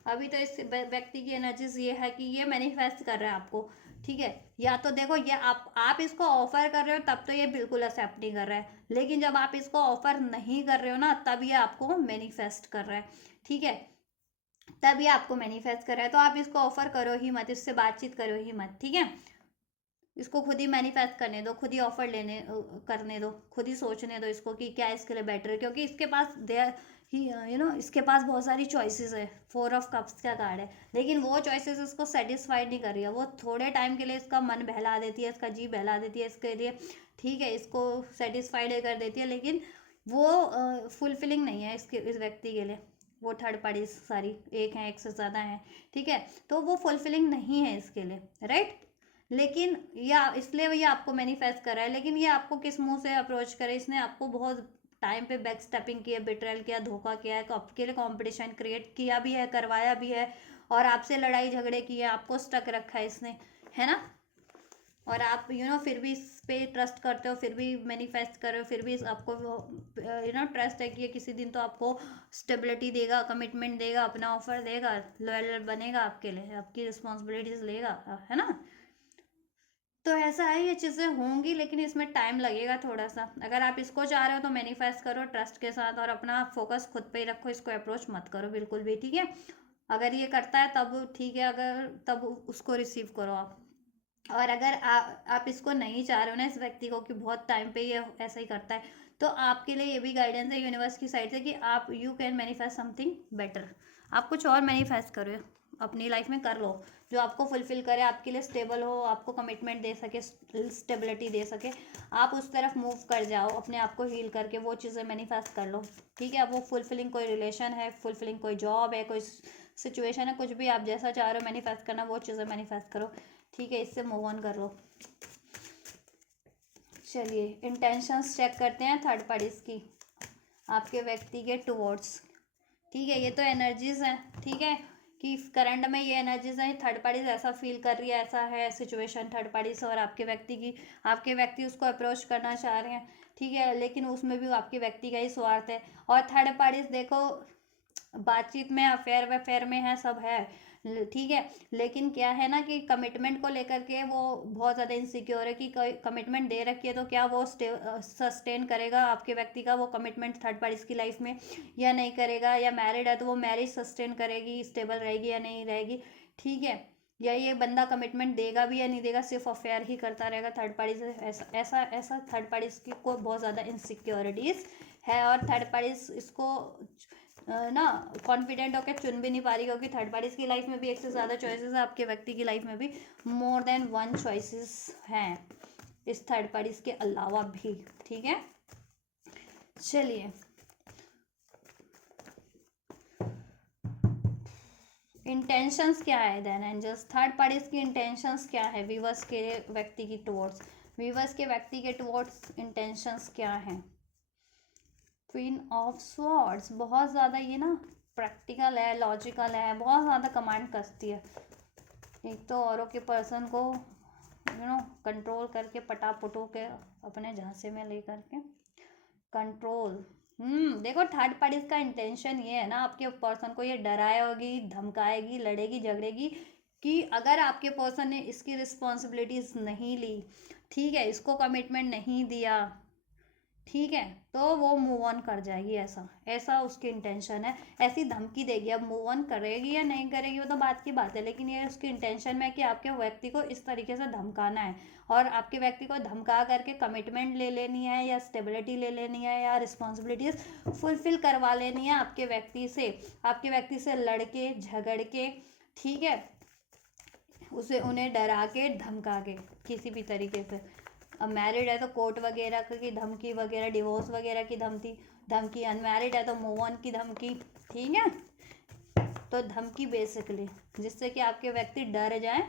अभी तो इस व्यक्ति की एनर्जीज ये है कि ये मैनिफेस्ट कर रहा है आपको, ठीक है। या तो देखो, ये आप इसको ऑफर कर रहे हो तब तो ये बिल्कुल एक्सेप्ट नहीं कर रहा है, लेकिन जब आप इसको ऑफर नहीं कर रहे हो ना, तब ये आपको मैनिफेस्ट कर रहा है, ठीक है। तब ये आपको मैनिफेस्ट कर रहा है, तो आप इसको ऑफर करो ही मत, इससे बातचीत करो ही मत, ठीक है। इसको खुद ही मैनिफेस्ट करने दो, खुद ही ऑफर लेने करने दो, खुद ही सोचने दो इसको कि क्या इसके लिए बेटर है, क्योंकि इसके पास देयर ही, इसके पास बहुत सारी चॉइसेस है, 4 ऑफ कप्स का कार्ड है, लेकिन वो चॉइसेस इसको सेटिस्फाइड नहीं कर रही है। वो थोड़े टाइम के लिए इसका मन बहला देती है, इसका जी बहला देती है इसके लिए, ठीक है, इसको सेटिस्फाइड कर देती है, लेकिन वो फुलफिलिंग नहीं है इस व्यक्ति के लिए। वो थर्ड पार्टी सारी एक हैं, एक से ज़्यादा हैं, ठीक है, तो वो फुलफिलिंग नहीं है इसके लिए, राइट। लेकिन या इसलिए ये आपको मैनिफेस्ट कर रहा है, लेकिन ये आपको किस मुंह से अप्रोच करे, इसने आपको बहुत टाइम पे बैक स्टेपिंग किया, बिट्रेल किया, धोखा किया है, आपके लिए कंपटीशन क्रिएट किया भी है, करवाया भी है, और आपसे लड़ाई झगड़े किए, आपको स्टक रखा है इसने, है ना। और आप फिर भी इस पे ट्रस्ट करते हो, फिर भी मैनिफेस्ट कर रहे हो, फिर भी आपको ट्रस्ट है कि ये किसी दिन तो आपको स्टेबिलिटी देगा, कमिटमेंट देगा, अपना ऑफर देगा, लॉयल बनेगा आपके लिए, आपकी रिस्पॉन्सिबिलिटीज लेगा, है ना। तो ऐसा है, ये चीज़ें होंगी, लेकिन इसमें टाइम लगेगा थोड़ा सा। अगर आप इसको चाह रहे हो तो मैनिफेस्ट करो ट्रस्ट के साथ, और अपना फोकस खुद पे ही रखो, इसको अप्रोच मत करो बिल्कुल भी, ठीक है। अगर ये करता है तब ठीक है, अगर तब उसको रिसीव करो आप। और अगर आप इसको नहीं चाह रहे हो ना, इस व्यक्ति को, कि बहुत टाइम पे ये ऐसा ही करता है, तो आपके लिए ये भी गाइडेंस है यूनिवर्स की साइड से कि आप you can manifest something better. आप कुछ और मैनिफेस्ट करो, अपनी लाइफ में कर लो जो आपको फुलफिल करे, आपके लिए स्टेबल हो, आपको कमिटमेंट दे सके, स्टेबिलिटी दे सके। आप उस तरफ मूव कर जाओ, अपने आप को हील करके वो चीज़ें मैनिफेस्ट कर लो, ठीक है। अब वो फुलफिलिंग कोई रिलेशन है, फुलफिलिंग कोई जॉब है, कोई सिचुएशन है, कुछ भी आप जैसा चाह रहे हो मैनिफेस्ट करना, वो चीज़ें मैनिफेस्ट करो, ठीक है। इससे मूव ऑन कर लो। चलिए इंटेंशंस चेक करते हैं थर्ड पार्टीज की, आपके व्यक्ति के टुवर्ड्स, ठीक है। ये तो एनर्जीज हैं, ठीक है। कि करंट में ये एनर्जीज है, थर्ड पार्टीज ऐसा फील कर रही है, ऐसा है सिचुएशन थर्ड पार्टीज और आपके व्यक्ति उसको अप्रोच करना चाह रहे हैं, ठीक है, लेकिन उसमें भी आपके व्यक्ति का ही स्वार्थ है। और थर्ड पार्टीज देखो बातचीत में अफेयर वफेयर में है, सब है, ठीक है, लेकिन क्या है ना कि कमिटमेंट को लेकर के वो बहुत ज़्यादा इनसिक्योर है कि कमिटमेंट दे रखी है तो क्या वो सस्टेन करेगा आपके व्यक्ति का वो कमिटमेंट थर्ड पार्टीज की लाइफ में या नहीं करेगा, या मैरिड है तो वो मैरिज सस्टेन करेगी, स्टेबल रहेगी या नहीं रहेगी, ठीक है, या ये बंदा कमिटमेंट देगा भी या नहीं देगा, सिर्फ अफेयर ही करता रहेगा थर्ड पार्टी से, ऐसा ऐसा ऐसा थर्ड पार्टीज की को बहुत ज़्यादा इनसिक्योरिटीज़ है। और थर्ड पार्टीज इसको ना कॉन्फिडेंट होकर चुन भी नहीं पा रही, क्योंकि थर्ड पार्टीज की लाइफ में भी एक से ज़्यादा चॉइसेस है, आपके व्यक्ति की लाइफ में भी मोर देन वन चॉइसेस हैं इस थर्ड पार्टीज के अलावा भी, ठीक है। चलिए इंटेंशंस क्या है देन एंजल्स, थर्ड पार्टीज की इंटेंशंस क्या है व्यूअर्स के व्यक्ति की टुवर्ड्स, व्यूअर्स के व्यक्ति के टुवर्ड्स इंटेंशंस क्या हैं। क्वीन ऑफ स्वॉर्ड्स बहुत ज़्यादा ये ना प्रैक्टिकल है, लॉजिकल है, बहुत ज़्यादा कमांड करती है, एक तो औरों के पर्सन को कंट्रोल करके पटापटो के अपने झांसे में ले करके कंट्रोल। देखो थर्ड पार्टी का इंटेंशन ये है ना आपके पर्सन को ये डराएगी, धमकाएगी, लड़ेगी झगड़ेगी कि अगर आपके पर्सन ने इसकी रिस्पॉन्सिबिलिटीज नहीं ली, ठीक है, इसको कमिटमेंट नहीं दिया, ठीक है, तो वो मूव ऑन कर जाएगी, ऐसा ऐसा उसकी इंटेंशन है, ऐसी धमकी देगी। अब मूव ऑन करेगी या नहीं करेगी वो तो बात की बात है, लेकिन ये उसकी इंटेंशन में है कि आपके व्यक्ति को इस तरीके से धमकाना है और आपके व्यक्ति को धमका करके कमिटमेंट ले लेनी है या स्टेबिलिटी ले लेनी है या रिस्पॉन्सिबिलिटीज फुलफिल करवा लेनी है आपके व्यक्ति से लड़के झगड़ के, ठीक है, उन्हें डरा के धमका के किसी भी तरीके से। अब मैरिड है तो कोर्ट वगैरह की धमकी वगैरह, डिवोर्स वगैरह की धमकी, अनमैरिड है तो मूव ऑन की धमकी, ठीक है, तो धमकी बेसिकली जिससे कि आपके व्यक्ति डर जाए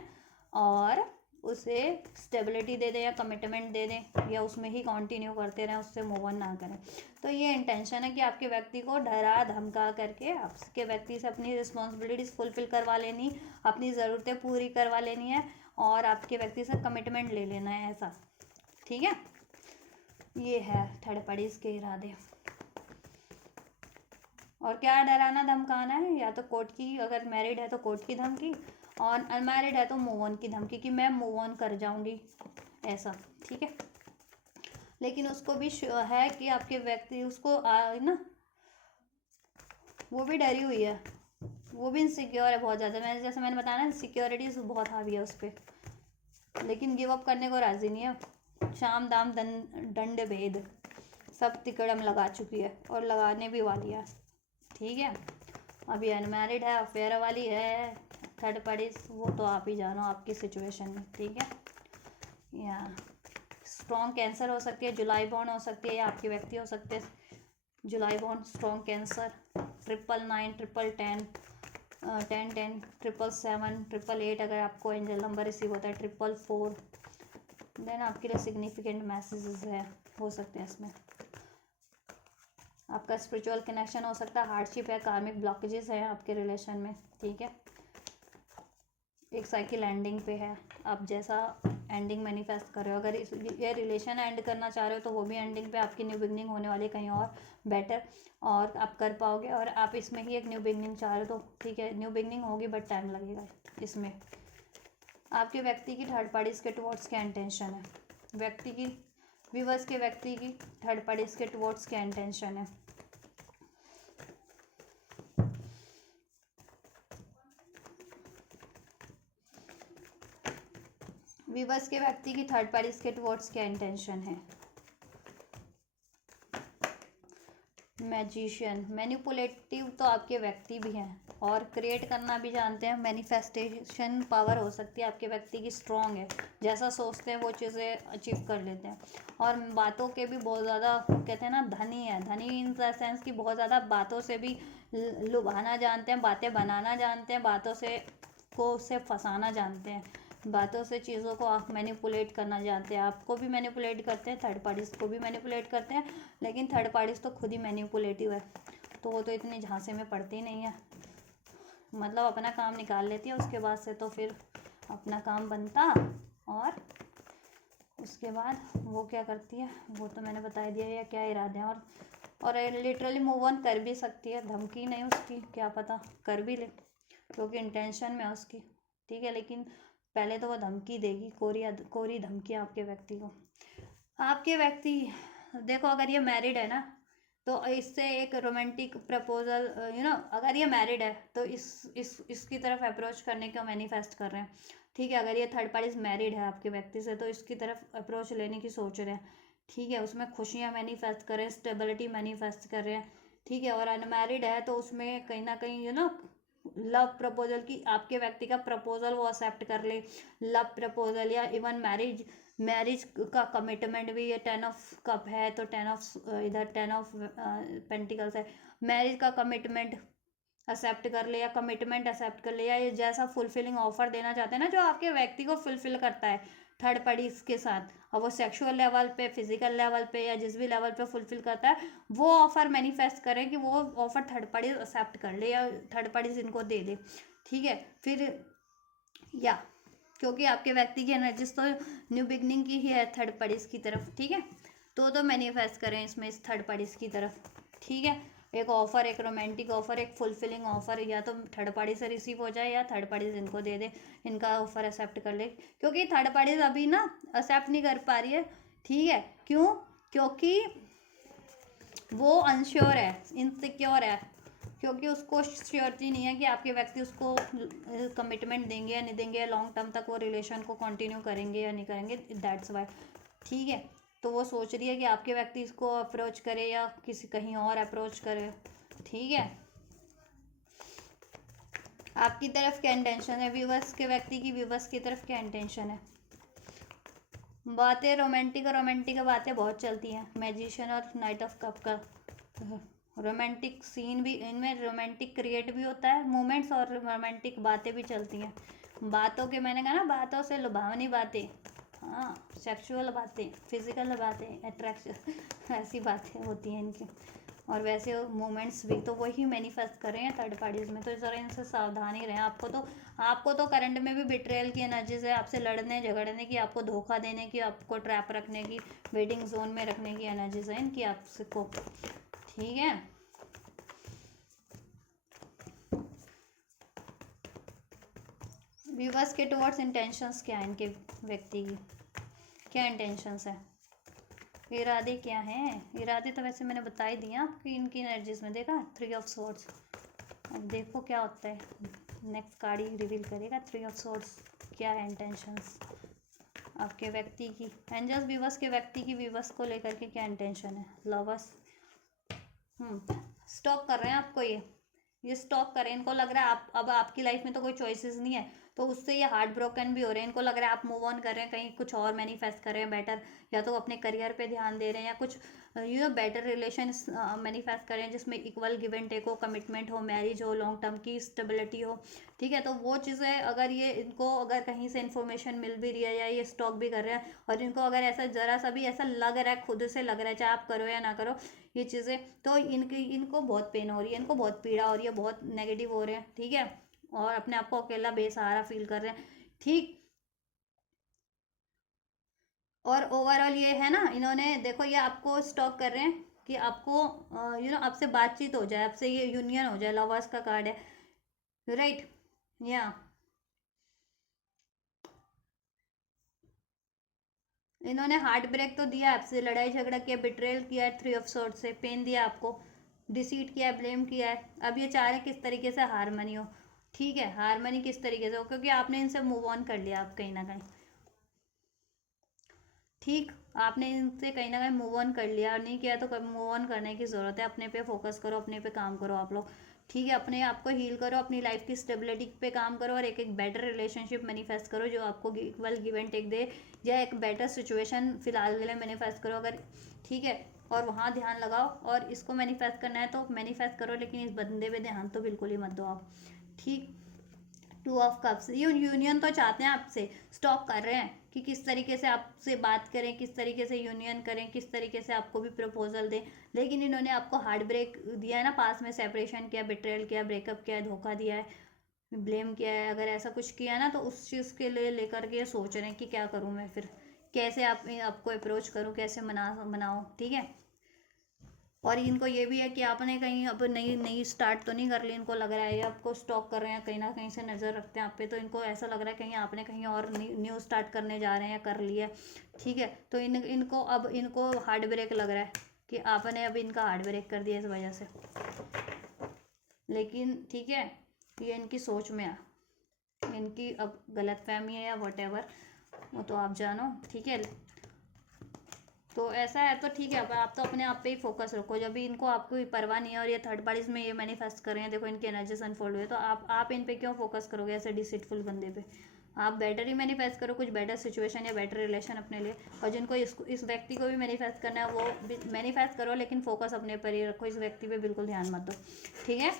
और उसे स्टेबिलिटी दे दें या कमिटमेंट दे दें या उसमें ही कंटिन्यू करते रहें, उससे मूव ऑन ना करें। तो ये इंटेंशन है कि आपके व्यक्ति को डरा धमका करके आपके व्यक्ति से अपनी रिस्पॉन्सिबिलिटीज फुलफिल करवा लेनी, अपनी ज़रूरतें पूरी करवा लेनी है और आपके व्यक्ति से कमिटमेंट ले लेना है, ऐसा, ठीक है। ये है थर्ड पार्टीज के इरादे। और क्या डराना धमकाना है, या तो कोर्ट की, अगर मैरिड है तो कोर्ट की धमकी और अनमैरिड है तो मूव ऑन की धमकी कि मैं मूव ऑन कर जाऊंगी, ऐसा, ठीक है। लेकिन उसको भी है कि आपके व्यक्ति उसको ना वो भी डरी हुई है, वो भी इनसिक्योर है बहुत ज़्यादा, जैसे मैंने बताया ना सिक्योरिटीज बहुत हावी है उस पर, लेकिन गिव अप करने को राज़ी नहीं है। शाम दाम दंड भेद सब तिकड़म लगा चुकी है और लगाने भी वाली है, ठीक है। अभी अनमैरिड है, अफेयर वाली है, थर्ड पार्टी वो तो आप ही जानो आपकी सिचुएशन में, ठीक है। या स्ट्रॉन्ग कैंसर हो सकती है, जुलाई बॉर्न हो सकती है, या आपके व्यक्ति हो सकते हैं जुलाई बॉर्न, स्ट्रॉन्ग कैंसर, 999 1010 10 777 888 अगर आपको एंजल नंबर रिसीव होता है 444, देन आपके लिए सिग्निफिकेंट मैसेजेस है हो सकते हैं इसमें। आपका स्पिरिचुअल कनेक्शन हो सकता है, हार्डशिप है, कार्मिक ब्लॉकेजेस हैं आपके रिलेशन में, ठीक है। एक साइकिल एंडिंग पे है, आप जैसा एंडिंग मैनिफेस्ट कर रहे हो, अगर ये रिलेशन एंड करना चाह रहे हो तो वो भी एंडिंग पे आपकी न्यू बिगनिंग होने वाली है कहीं और बेटर, और आप कर पाओगे। और आप इसमें ही एक न्यू बिगनिंग चाह रहे हो तो ठीक है, न्यू बिगनिंग होगी बट टाइम लगेगा इसमें। आपके व्यक्ति की थर्ड पार्टीज के टुवर्ड्स क्या इंटेंशन है, व्यक्ति की व्यूअर्स के व्यक्ति की थर्ड पार्टीज के टुवर्ड्स क्या इंटेंशन है। व्यूअर्स के व्यक्ति की थर्ड पार्टीज के टुवर्ड्स क्या इंटेंशन है। मैजिशियन, मैनिपुलेटिव तो आपके व्यक्ति भी हैं और क्रिएट करना भी जानते हैं, मैनिफेस्टेशन पावर हो सकती है आपके व्यक्ति की स्ट्रॉन्ग है, जैसा सोचते हैं वो चीज़ें अचीव कर लेते हैं। और बातों के भी बहुत ज़्यादा कहते हैं ना धनी है, धनी इन द सेंस कि बहुत ज़्यादा बातों से भी लुभाना जानते हैं, बातें बनाना जानते हैं, बातों से फंसाना जानते हैं, बातों से चीज़ों को आप मैनिपुलेट करना जानते हैं, आपको भी मैनिपुलेट करते हैं, थर्ड पार्टीज़ को भी मैनिपुलेट करते हैं, लेकिन थर्ड पार्टीज़ तो खुद ही मैनिपुलेटिव है तो वो तो इतनी झांसे में पड़ती ही नहीं है, मतलब अपना काम निकाल लेती है, उसके बाद से तो फिर अपना काम बनता। और उसके बाद वो क्या करती है वो तो मैंने बता दिया या क्या इरादे हैं। और लिटरली मूव ऑन कर भी सकती है, धमकी नहीं उसकी, क्या पता कर भी ले क्योंकि इंटेंशन में है उसकी, ठीक है। लेकिन पहले तो वो धमकी देगी, कोरी धमकी आपके व्यक्ति को। आपके व्यक्ति देखो, अगर ये मैरिड है ना तो इससे एक रोमांटिक प्रपोजल, अगर ये मैरिड है तो इसकी तरफ अप्रोच करने का मैनिफेस्ट कर रहे हैं, ठीक है। अगर ये थर्ड पार्टी मैरिड है आपके व्यक्ति से तो इसकी तरफ अप्रोच लेने की सोच रहे हैं, ठीक है। उसमें खुशियाँ मैनिफेस्ट कर रहे हैं, स्टेबिलिटी मैनिफेस्ट कर रहे हैं, ठीक है। और अनमैरिड है तो उसमें कहीं ना कहीं लव प्रपोजल की आपके व्यक्ति का प्रपोजल वो एक्सेप्ट कर ले, लव प्रपोजल या इवन मैरिज मैरिज का कमिटमेंट भी। ये 10 ऑफ कप है तो 10 ऑफ इधर 10 ऑफ पेंटिकल्स है, मैरिज का कमिटमेंट एक्सेप्ट कर ले या कमिटमेंट एक्सेप्ट कर ले, या ये जैसा फुलफिलिंग ऑफर देना चाहते हैं ना जो आपके व्यक्ति को फुलफिल करता है थर्ड पार्टी के साथ, और वो सेक्सुअल लेवल पे, फिजिकल लेवल पे या जिस भी लेवल पे फुलफिल करता है, वो ऑफर मैनिफेस्ट करें कि वो ऑफर थर्ड पार्टी एक्सेप्ट कर ले या थर्ड पार्टी इनको दे दे, ठीक है। फिर या क्योंकि आपके व्यक्ति की एनर्जीज तो न्यू बिगनिंग की ही है थर्ड पार्टीज की तरफ, ठीक है। तो मैनिफेस्ट करें इसमें इस थर्ड पार्टीज की तरफ, ठीक है। एक ऑफर, एक रोमांटिक ऑफर, एक फुलफिलिंग ऑफर या तो थर्ड पार्टी से रिसीव हो जाए या थर्ड पार्टीज इनको दे दे, इनका ऑफर एक्सेप्ट कर ले, क्योंकि थर्ड पार्टीज अभी ना एक्सेप्ट नहीं कर पा रही है, ठीक है। क्यों? क्योंकि वो अनश्योर है, इनसिक्योर है, क्योंकि उसको श्योरिटी नहीं है कि आपके व्यक्ति उसको कमिटमेंट देंगे या नहीं देंगे, लॉन्ग टर्म तक वो रिलेशन को कंटिन्यू करेंगे या नहीं करेंगे, दैट्स वाई, ठीक है। तो वो सोच रही है कि आपके व्यक्ति इसको अप्रोच करे या किसी कहीं और अप्रोच करे, ठीक है। आपकी तरफ क्या इंटेंशन है, व्यूअर्स के व्यक्ति की व्यूअर्स की तरफ क्या इंटेंशन है? बातें रोमांटिक बातें बहुत चलती हैं, मैजिशियन और नाइट ऑफ कप का रोमांटिक सीन भी, इनमें रोमांटिक क्रिएट भी होता है मोमेंट्स, और रोमांटिक बातें भी चलती हैं। बातों के मैंने कहा ना, बातों से लुभावनी बातें, हाँ, सेक्सुअल बातें, फिजिकल बातें, अट्रैक्शन ऐसी बातें होती हैं इनकी, और वैसे मोमेंट्स भी तो वही मैनिफेस्ट कर रहे हैं थर्ड पार्टीज में। तो ज़रा इनसे सावधान ही रहें। आपको तो करंट में भी बिट्रेयल की एनर्जीज है, आपसे लड़ने झगड़ने की, आपको धोखा देने की, आपको ट्रैप रखने की, वेटिंग जोन में रखने की एनर्जीज है इनकी आपको, ठीक है। व्यूअर्स के टुवर्ड्स इंटेंशंस क्या है इनके व्यक्ति की, क्या इंटेंशंस है, इरादे क्या हैं? इरादे तो वैसे मैंने बता ही दिया आपकी इनकी एनर्जीज में, देखा 3 ऑफ स्वॉर्ड्स। अब देखो क्या होता है, नेक्स्ट कार्ड ही रिवील करेगा 3 ऑफ स्वॉर्ड्स, क्या है इंटेंशंस आपके व्यक्ति की। एंजल्स व्यूअर्स के व्यक्ति की व्यूअर्स को लेकर के क्या इंटेंशन है? लवर्स स्टॉक कर रहे हैं आपको, ये स्टॉक करें, इनको लग रहा है आप अब आपकी लाइफ में तो कोई चॉइसेस नहीं है, तो उससे ये हार्ट ब्रोकन भी हो रहे हैं। इनको लग रहा है आप मूव ऑन कर रहे हैं, कहीं कुछ और मैनिफेस्ट कर रहे हैं बेटर, या तो अपने करियर पे ध्यान दे रहे हैं, या कुछ बेटर रिलेशन मैनिफेस्ट कर रहे हैं जिसमें इक्वल गिव एंड टेक हो, कमिटमेंट हो, मैरिज हो, लॉन्ग टर्म की स्टेबिलिटी हो, ठीक है। तो वो चीज़ें अगर ये इनको अगर कहीं से इन्फॉर्मेशन मिल भी रही है या ये स्टॉक भी कर रहे हैं, और इनको अगर ऐसा ज़रा सा भी ऐसा लग रहा है, खुद से लग रहा है, चाहे आप करो या ना करो ये चीज़ें, तो इनको बहुत पेन हो रही है, इनको बहुत पीड़ा हो रही है, बहुत नेगेटिव हो रहे हैं, ठीक है। और अपने आप को अकेला बेसहारा फील कर रहे हैं, ठीक। और ओवरऑल ये है ना, इन्होंने देखो ये आपको स्टॉक कर रहे हैं कि आपको आपसे बातचीत हो जाए, आपसे ये यूनियन हो जाए, लवर्स का कार्ड है, राइट। या इन्होंने हार्ट ब्रेक तो दिया आपसे, लड़ाई झगड़ा किया, बिट्रेल किया है 3 ऑफ स्वॉर्ड से, पेन दिया आपको, डिसीट किया, ब्लेम किया है। अब ये चाह रहे हैं किस तरीके से हारमनी हो, ठीक है। हारमनी किस तरीके से हो, क्योंकि आपने इनसे मूव ऑन कर लिया आप कहीं ना कहीं, ठीक। आपने इनसे कहीं ना कहीं मूव ऑन कर लिया, नहीं किया तो मूव ऑन करने की ज़रूरत है। अपने पे फोकस करो, अपने पे काम करो आप लोग, ठीक है। अपने आप को हील करो, अपनी लाइफ की स्टेबिलिटी पे काम करो, और एक बेटर रिलेशनशिप मैनिफेस्ट करो जो आपको इक्वल गिव एंड टेक दे, या एक बेटर सिचुएशन फिलहाल के लिए मैनिफेस्ट करो अगर, ठीक है। और वहाँ ध्यान लगाओ, और इसको मैनिफेस्ट करना है तो मैनिफेस्ट करो, लेकिन इस बंदे पे ध्यान तो बिल्कुल ही मत दो आप, ठीक। 2 ऑफ कप्स, ये यूनियन तो चाहते हैं आपसे, स्टॉक कर रहे हैं कि किस तरीके से आपसे बात करें, किस तरीके से यूनियन करें, किस तरीके से आपको भी प्रपोजल दें, लेकिन इन्होंने आपको हार्ट ब्रेक दिया है ना, पास में सेपरेशन किया, बिट्रेयल किया, ब्रेकअप किया, धोखा दिया है, ब्लेम किया है, अगर ऐसा कुछ किया ना तो उस चीज़ के लिए लेकर के सोच रहे हैं कि क्या करूँ मैं, फिर कैसे आपको अप्रोच करूँ, कैसे मनाऊँ, ठीक है। और इनको ये भी है कि आपने कहीं अब नई नई स्टार्ट तो नहीं कर ली, इनको लग रहा है ये आपको स्टॉक कर रहे हैं, कहीं ना कहीं से नज़र रखते हैं आप पे, तो इनको ऐसा लग रहा है कहीं आपने कहीं और न्यू स्टार्ट करने जा रहे हैं या कर लिया, ठीक है। तो इनको अब इनको हार्ट ब्रेक लग रहा है कि आपने अब इनका हार्ट ब्रेक कर दिया इस वजह से, लेकिन ठीक है, ये इनकी सोच में है, इनकी अब गलतफहमी है या वॉटेवर, वो तो आप जानो, ठीक है। तो ऐसा है तो ठीक है, पर आप तो अपने आप पे ही फोकस रखो, जब भी इनको आपको परवाह नहीं है और ये थर्ड पार्टीज में ये मैनिफेस्ट कर रहे हैं, देखो इनकी एनर्जीज अनफोल्ड हुए, तो आप इन पे क्यों फोकस करोगे ऐसे डिसीटफुल बंदे पे। आप बेटर ही मैनिफेस्ट करो, कुछ बेटर सिचुएशन या बेटर रिलेशन अपने लिए, और जिनको इस व्यक्ति को भी मैनिफेस्ट करना है वो मैनिफेस्ट करो, लेकिन फोकस अपने पर ही रखो, इस व्यक्ति पे बिल्कुल ध्यान मत दो, ठीक है।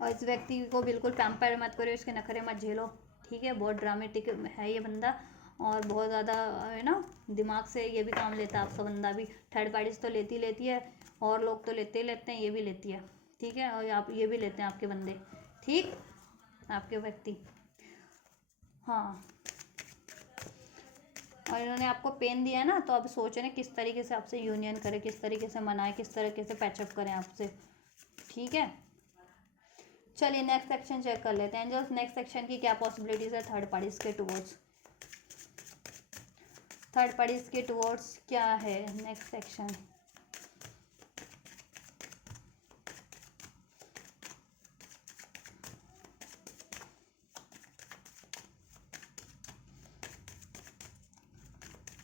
और इस व्यक्ति को बिल्कुल पैम्पर मत करो, इसके नखरे मत झेलो, ठीक है। बहुत ड्रामेटिक है ये बंदा, और बहुत ज़्यादा है ना, दिमाग से ये भी काम लेता है आपका बंदा भी। थर्ड पार्टीज तो लेती है, और लोग तो लेते ही लेते हैं, ये भी लेती है, ठीक है। और आप ये भी लेते हैं आपके बंदे, ठीक, आपके व्यक्ति, हाँ। और इन्होंने आपको पेन दिया है ना, तो अब सोच रहे हैं किस तरीके से आपसे यूनियन करें, किस तरीके से मनाएं, किस तरीके से पैचअप करें आपसे, ठीक है। चलिए नेक्स्ट सेक्शन चेक कर लेते हैं एंजल्स, नेक्स्ट सेक्शन की क्या पॉसिबिलिटीज है थर्ड पार्टीज के टुवर्ड्स, थर्ड पार्टीज के टुवर्ड्स क्या है नेक्स्ट सेक्शन।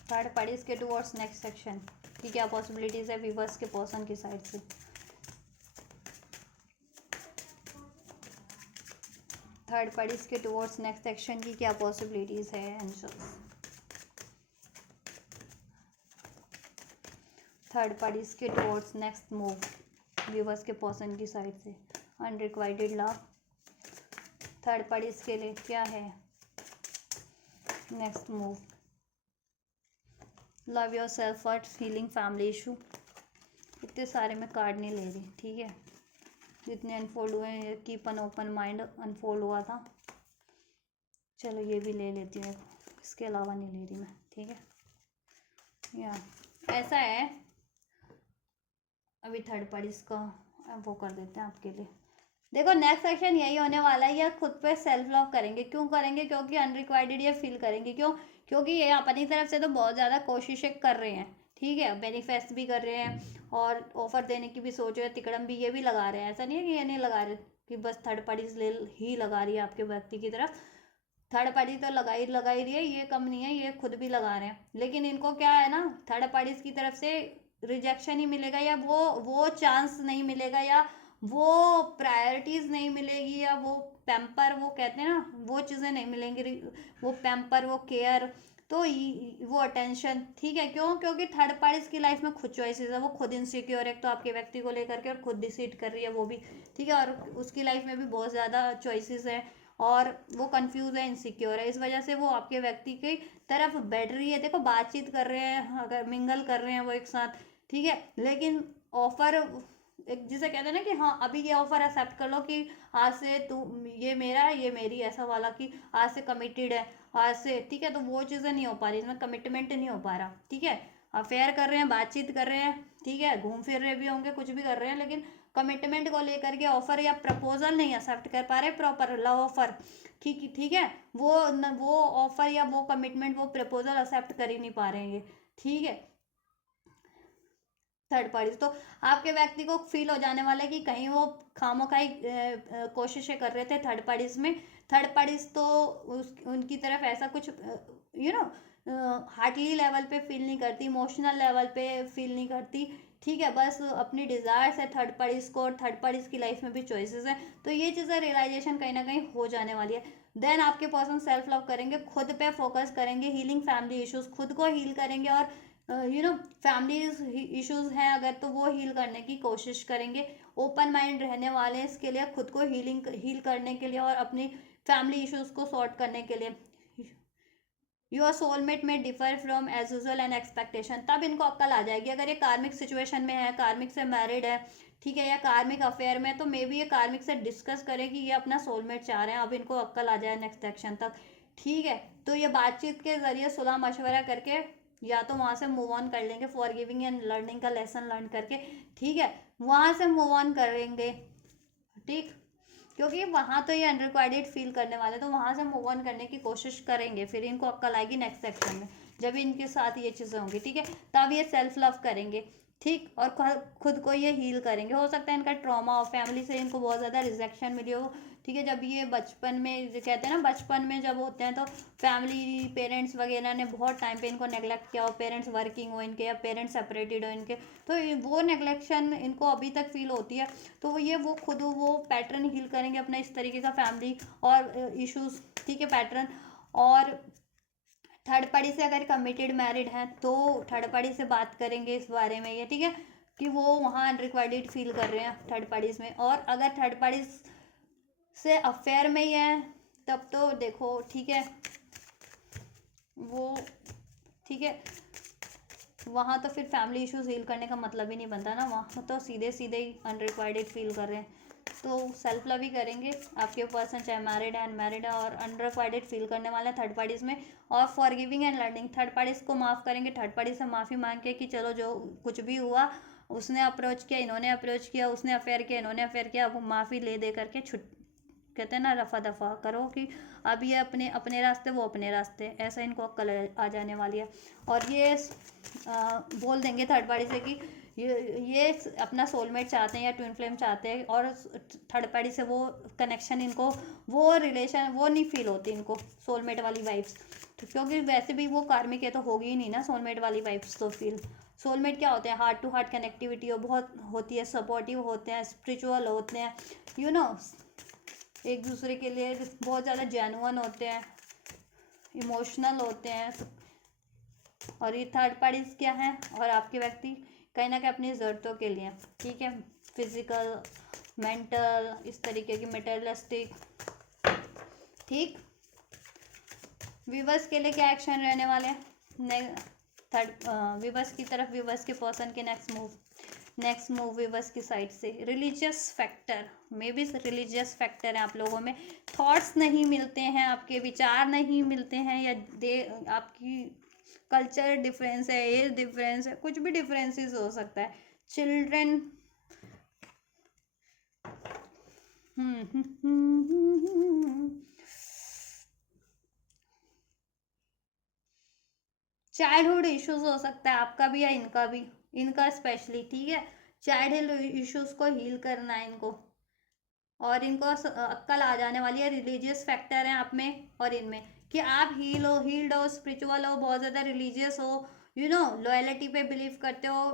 थर्ड पार्टीज के टुवर्ड्स नेक्स्ट सेक्शन की क्या पॉसिबिलिटीज है वीवर्स के पर्सन की साइड से। थर्ड पार्टीज के टुवर्ड्स नेक्स्ट सेक्शन की क्या पॉसिबिलिटीज है एंजल्स, थर्ड पार्टीज के टुवर्ड्स नेक्स्ट मूव व्यूवर्स के पर्सन की साइड से। अनरिक्वाइटेड लव थर्ड पार्टीज के लिए क्या है next move. Love your self first, healing family issue, इतने सारे मैं कार्ड नहीं ले रही, ठीक है। जितने अनफोल्ड हुए हैं, keep an open mind unfold हुआ था, चलो ये भी ले लेती हूँ, इसके अलावा नहीं ले रही मैं, ठीक है। या ऐसा है, अभी थर्ड पार्टीज का वो कर देते हैं आपके लिए। देखो नेक्स्ट सेक्शन यही होने वाला है, ये खुद पे सेल्फ लव करेंगे, क्यों करेंगे, क्योंकि अनरिक्वाइटेड ये फील करेंगे, क्यों, क्योंकि ये अपनी तरफ से तो बहुत ज़्यादा कोशिशें कर रहे हैं, ठीक है, मैनिफेस्ट भी कर रहे हैं, और ऑफर देने की भी सोच रहे हैं, तिकड़म भी ये भी लगा रहे हैं, ऐसा नहीं है कि ये नहीं लगा रहे, कि बस थर्ड पार्टीज ले ही लगा रही है आपके व्यक्ति की तरफ, थर्ड पार्टी तो लगा ही रही है, ये कम नहीं है, ये खुद भी लगा रहे हैं, लेकिन इनको क्या है ना, थर्ड पार्टीज की तरफ से रिजेक्शन ही मिलेगा, या वो चांस नहीं मिलेगा, या वो प्रायोरिटीज नहीं मिलेगी, या वो पैम्पर, वो कहते हैं ना, वो चीज़ें नहीं मिलेंगी, वो पैम्पर, वो केयर, तो वो अटेंशन, ठीक है। क्यों, क्योंकि थर्ड पार्टीज की लाइफ में खुद चॉइसेस है, वो खुद इनसिक्योर है, तो आपके व्यक्ति को लेकर के, और खुद डिसाइड कर रही है वो भी, ठीक है, और उसकी लाइफ में भी बहुत ज़्यादा चॉइसेस है, और वो कंफ्यूज है, इनसिक्योर है, इस वजह से वो आपके व्यक्ति की तरफ बैठ रही है। देखो बातचीत कर रहे हैं, अगर मिंगल कर रहे हैं वो एक साथ, ठीक है, लेकिन ऑफर एक जिसे कहते हैं ना कि हाँ अभी ये ऑफर एक्सेप्ट कर लो कि आज से तू, ये मेरा है, ये मेरी, ऐसा वाला कि आज से कमिटेड है, आज से, ठीक है, तो वो चीज़ें नहीं हो पा रही, इसमें कमिटमेंट नहीं हो पा रहा, ठीक है। अफेयर कर रहे हैं, बातचीत कर रहे हैं, ठीक है, घूम फिर रहे भी होंगे, कुछ भी कर रहे हैं, लेकिन कमिटमेंट को लेकर के ऑफर या प्रपोजल नहीं एक्सेप्ट कर पा रहे, प्रॉपर लव ऑफर, ठीक ठीक है, वो ऑफर या वो कमिटमेंट, वो प्रपोजल एक्सेप्ट कर ही नहीं पा रहे हैं ये, ठीक है। थर्ड पार्टीज तो आपके व्यक्ति को फील हो जाने वाला है कि कहीं वो खामोखाई कोशिशें कर रहे थे थर्ड पार्टीज में, थर्ड पार्टीज तो उनकी तरफ ऐसा कुछ यू नो हार्टली लेवल पे फील नहीं करती, इमोशनल लेवल पे फील नहीं करती, ठीक है, बस अपनी डिज़ायर्स है थर्ड पार्टीज को, और थर्ड पार्टीज की लाइफ में भी चॉइसेस हैं, तो ये चीज़ें रियलाइजेशन कहीं ना कहीं हो जाने वाली है। देन आपके पर्सन सेल्फ लव करेंगे, खुद पे फोकस करेंगे, हीलिंग फैमिली इश्यूज, खुद को हील करेंगे, और फैमिली इश्यूज हैं अगर तो वो हील करने की कोशिश करेंगे, ओपन माइंड रहने वाले हैं इसके लिए, खुद को हील करने के लिए, और अपनी फैमिली इश्यूज को सॉर्ट करने के लिए, your soulmate may differ from as usual and expectation, तब इनको अक्ल आ जाएगी। अगर ये कार्मिक सिचुएशन में है, कार्मिक से मैरिड है, ठीक है, या कार्मिक अफेयर में, तो मे बी ये कार्मिक से डिस्कस करे कि ये अपना सोलमेट चाह रहे हैं, अब इनको अक्ल आ जाए नेक्स्ट एक्शन तक, ठीक है। तो ये बातचीत के जरिए सुलह मशवरा करके या तो वहाँ से मूव ऑन कर लेंगे, फॉर गिविंग एंड लर्निंग का लेसन लर्न करके, ठीक है, वहाँ से मूव ऑन करेंगे, ठीक, क्योंकि वहाँ तो ये अनरिक्वायर्ड फील करने वाले, तो वहाँ से मूव ऑन करने की कोशिश करेंगे, फिर इनको अक्ल आएगी नेक्स्ट सेक्शन में, जब इनके साथ ये चीज़ें होंगी, ठीक है, तब ये सेल्फ लव करेंगे, ठीक, और खुद को ये हील करेंगे। हो सकता है इनका ट्रॉमा और फैमिली से इनको बहुत ज़्यादा रिजेक्शन मिली हो, ठीक है, जब ये बचपन में, जो कहते हैं ना बचपन में जब होते हैं, तो फैमिली पेरेंट्स वगैरह ने बहुत टाइम पे इनको नेग्लेक्ट किया हो, पेरेंट्स वर्किंग हो इनके, या पेरेंट्स सेपरेटेड हो इनके, तो वो नेग्लेक्शन इनको अभी तक फील होती है, तो वो खुद वो पैटर्न हील करेंगे अपना, इस तरीके का फैमिली और इश्यूज, ठीक है, पैटर्न। और थर्ड पार्टी से अगर कमिटेड मैरिड हैं तो थर्ड पार्टी से बात करेंगे इस बारे में, ये ठीक है, कि वो वहाँ अनरिक्वायर्ड फील कर रहे हैं थर्ड पार्टीज में। और अगर थर्ड पार्टी से अफेयर में ही है, तब तो देखो, ठीक है, वो, ठीक है, वहाँ तो फिर फैमिली इश्यूज हील करने का मतलब ही नहीं बनता ना, वहाँ तो सीधे सीधे ही अनरिक्वायर्ड फील कर रहे हैं, तो सेल्फ लव ही करेंगे आपके पर्सन, चाहे मैरिड है अनमैरिड है, और अनरिक्वायर्ड फील करने वाले हैं थर्ड पार्टीज में। और for giving and learning, third parties को माफ़ करेंगे, थर्ड पार्टी से माफ़ी मांग के कि चलो जो कुछ भी हुआ, उसने अप्रोच किया, इन्होंने अप्रोच किया, उसने अफेयर किया, इन्होंने अफेयर किया, अब माफ़ी ले दे करके छुट, कहते हैं ना, रफा दफा करो, कि अब ये अपने अपने रास्ते, वो अपने रास्ते, ऐसा इनको अक्ल आ जाने वाली है। और ये बोल देंगे थर्ड पार्टी से कि ये अपना सोलमेट चाहते हैं या ट्विन फ्लेम चाहते हैं, और थर्ड पार्टी से वो कनेक्शन इनको, वो रिलेशन वो नहीं फील होती इनको, सोलमेट वाली वाइब्स, तो क्योंकि वैसे भी वो कार्मिक है तो होगी ही नहीं ना सोलमेट वाली वाइब्स तो फील। सोलमेट क्या होते हैं, हार्ट टू हार्ट कनेक्टिविटी हो बहुत होती है, सपोर्टिव होते हैं, स्पिरिचुअल होते हैं, यू नो, एक दूसरे के लिए बहुत ज़्यादा जेन्युइन होते हैं, इमोशनल होते हैं। और ये थर्ड पार्टीज क्या हैं, और आपके व्यक्ति कहीं ना कहीं अपनी ज़रूरतों के लिए, ठीक है, फिजिकल, मेंटल, इस तरीके की मटेरियलिस्टिक, ठीक। विवर्स के लिए क्या एक्शन रहने वाले हैं, थर्ड विवर्स की तरफ, विवर्स के पर्सन के नेक्स्ट मूव विवर्स की साइड से, religious factor, may be religious factor है आप लोगों में, थॉट्स नहीं मिलते हैं, आपके विचार नहीं मिलते हैं, या आपकी कल्चर डिफरेंस है, एज डिफरेंस है, कुछ भी डिफरेंसेस हो सकता है, चिल्ड्रन, चाइल्डहुड इश्यूज हो सकता है आपका भी या इनका भी, इनका स्पेशली, ठीक है, चाइल्डहुड इश्यूज को हील करना है इनको, और इनको अक्ल आ जाने वाली है, रिलीजियस फैक्टर है आप में और इनमें, कि आप हील्ड हो, स्पिरिचुअल हो, बहुत ज़्यादा रिलीजियस हो, यू नो, लॉयलिटी पे बिलीव करते हो,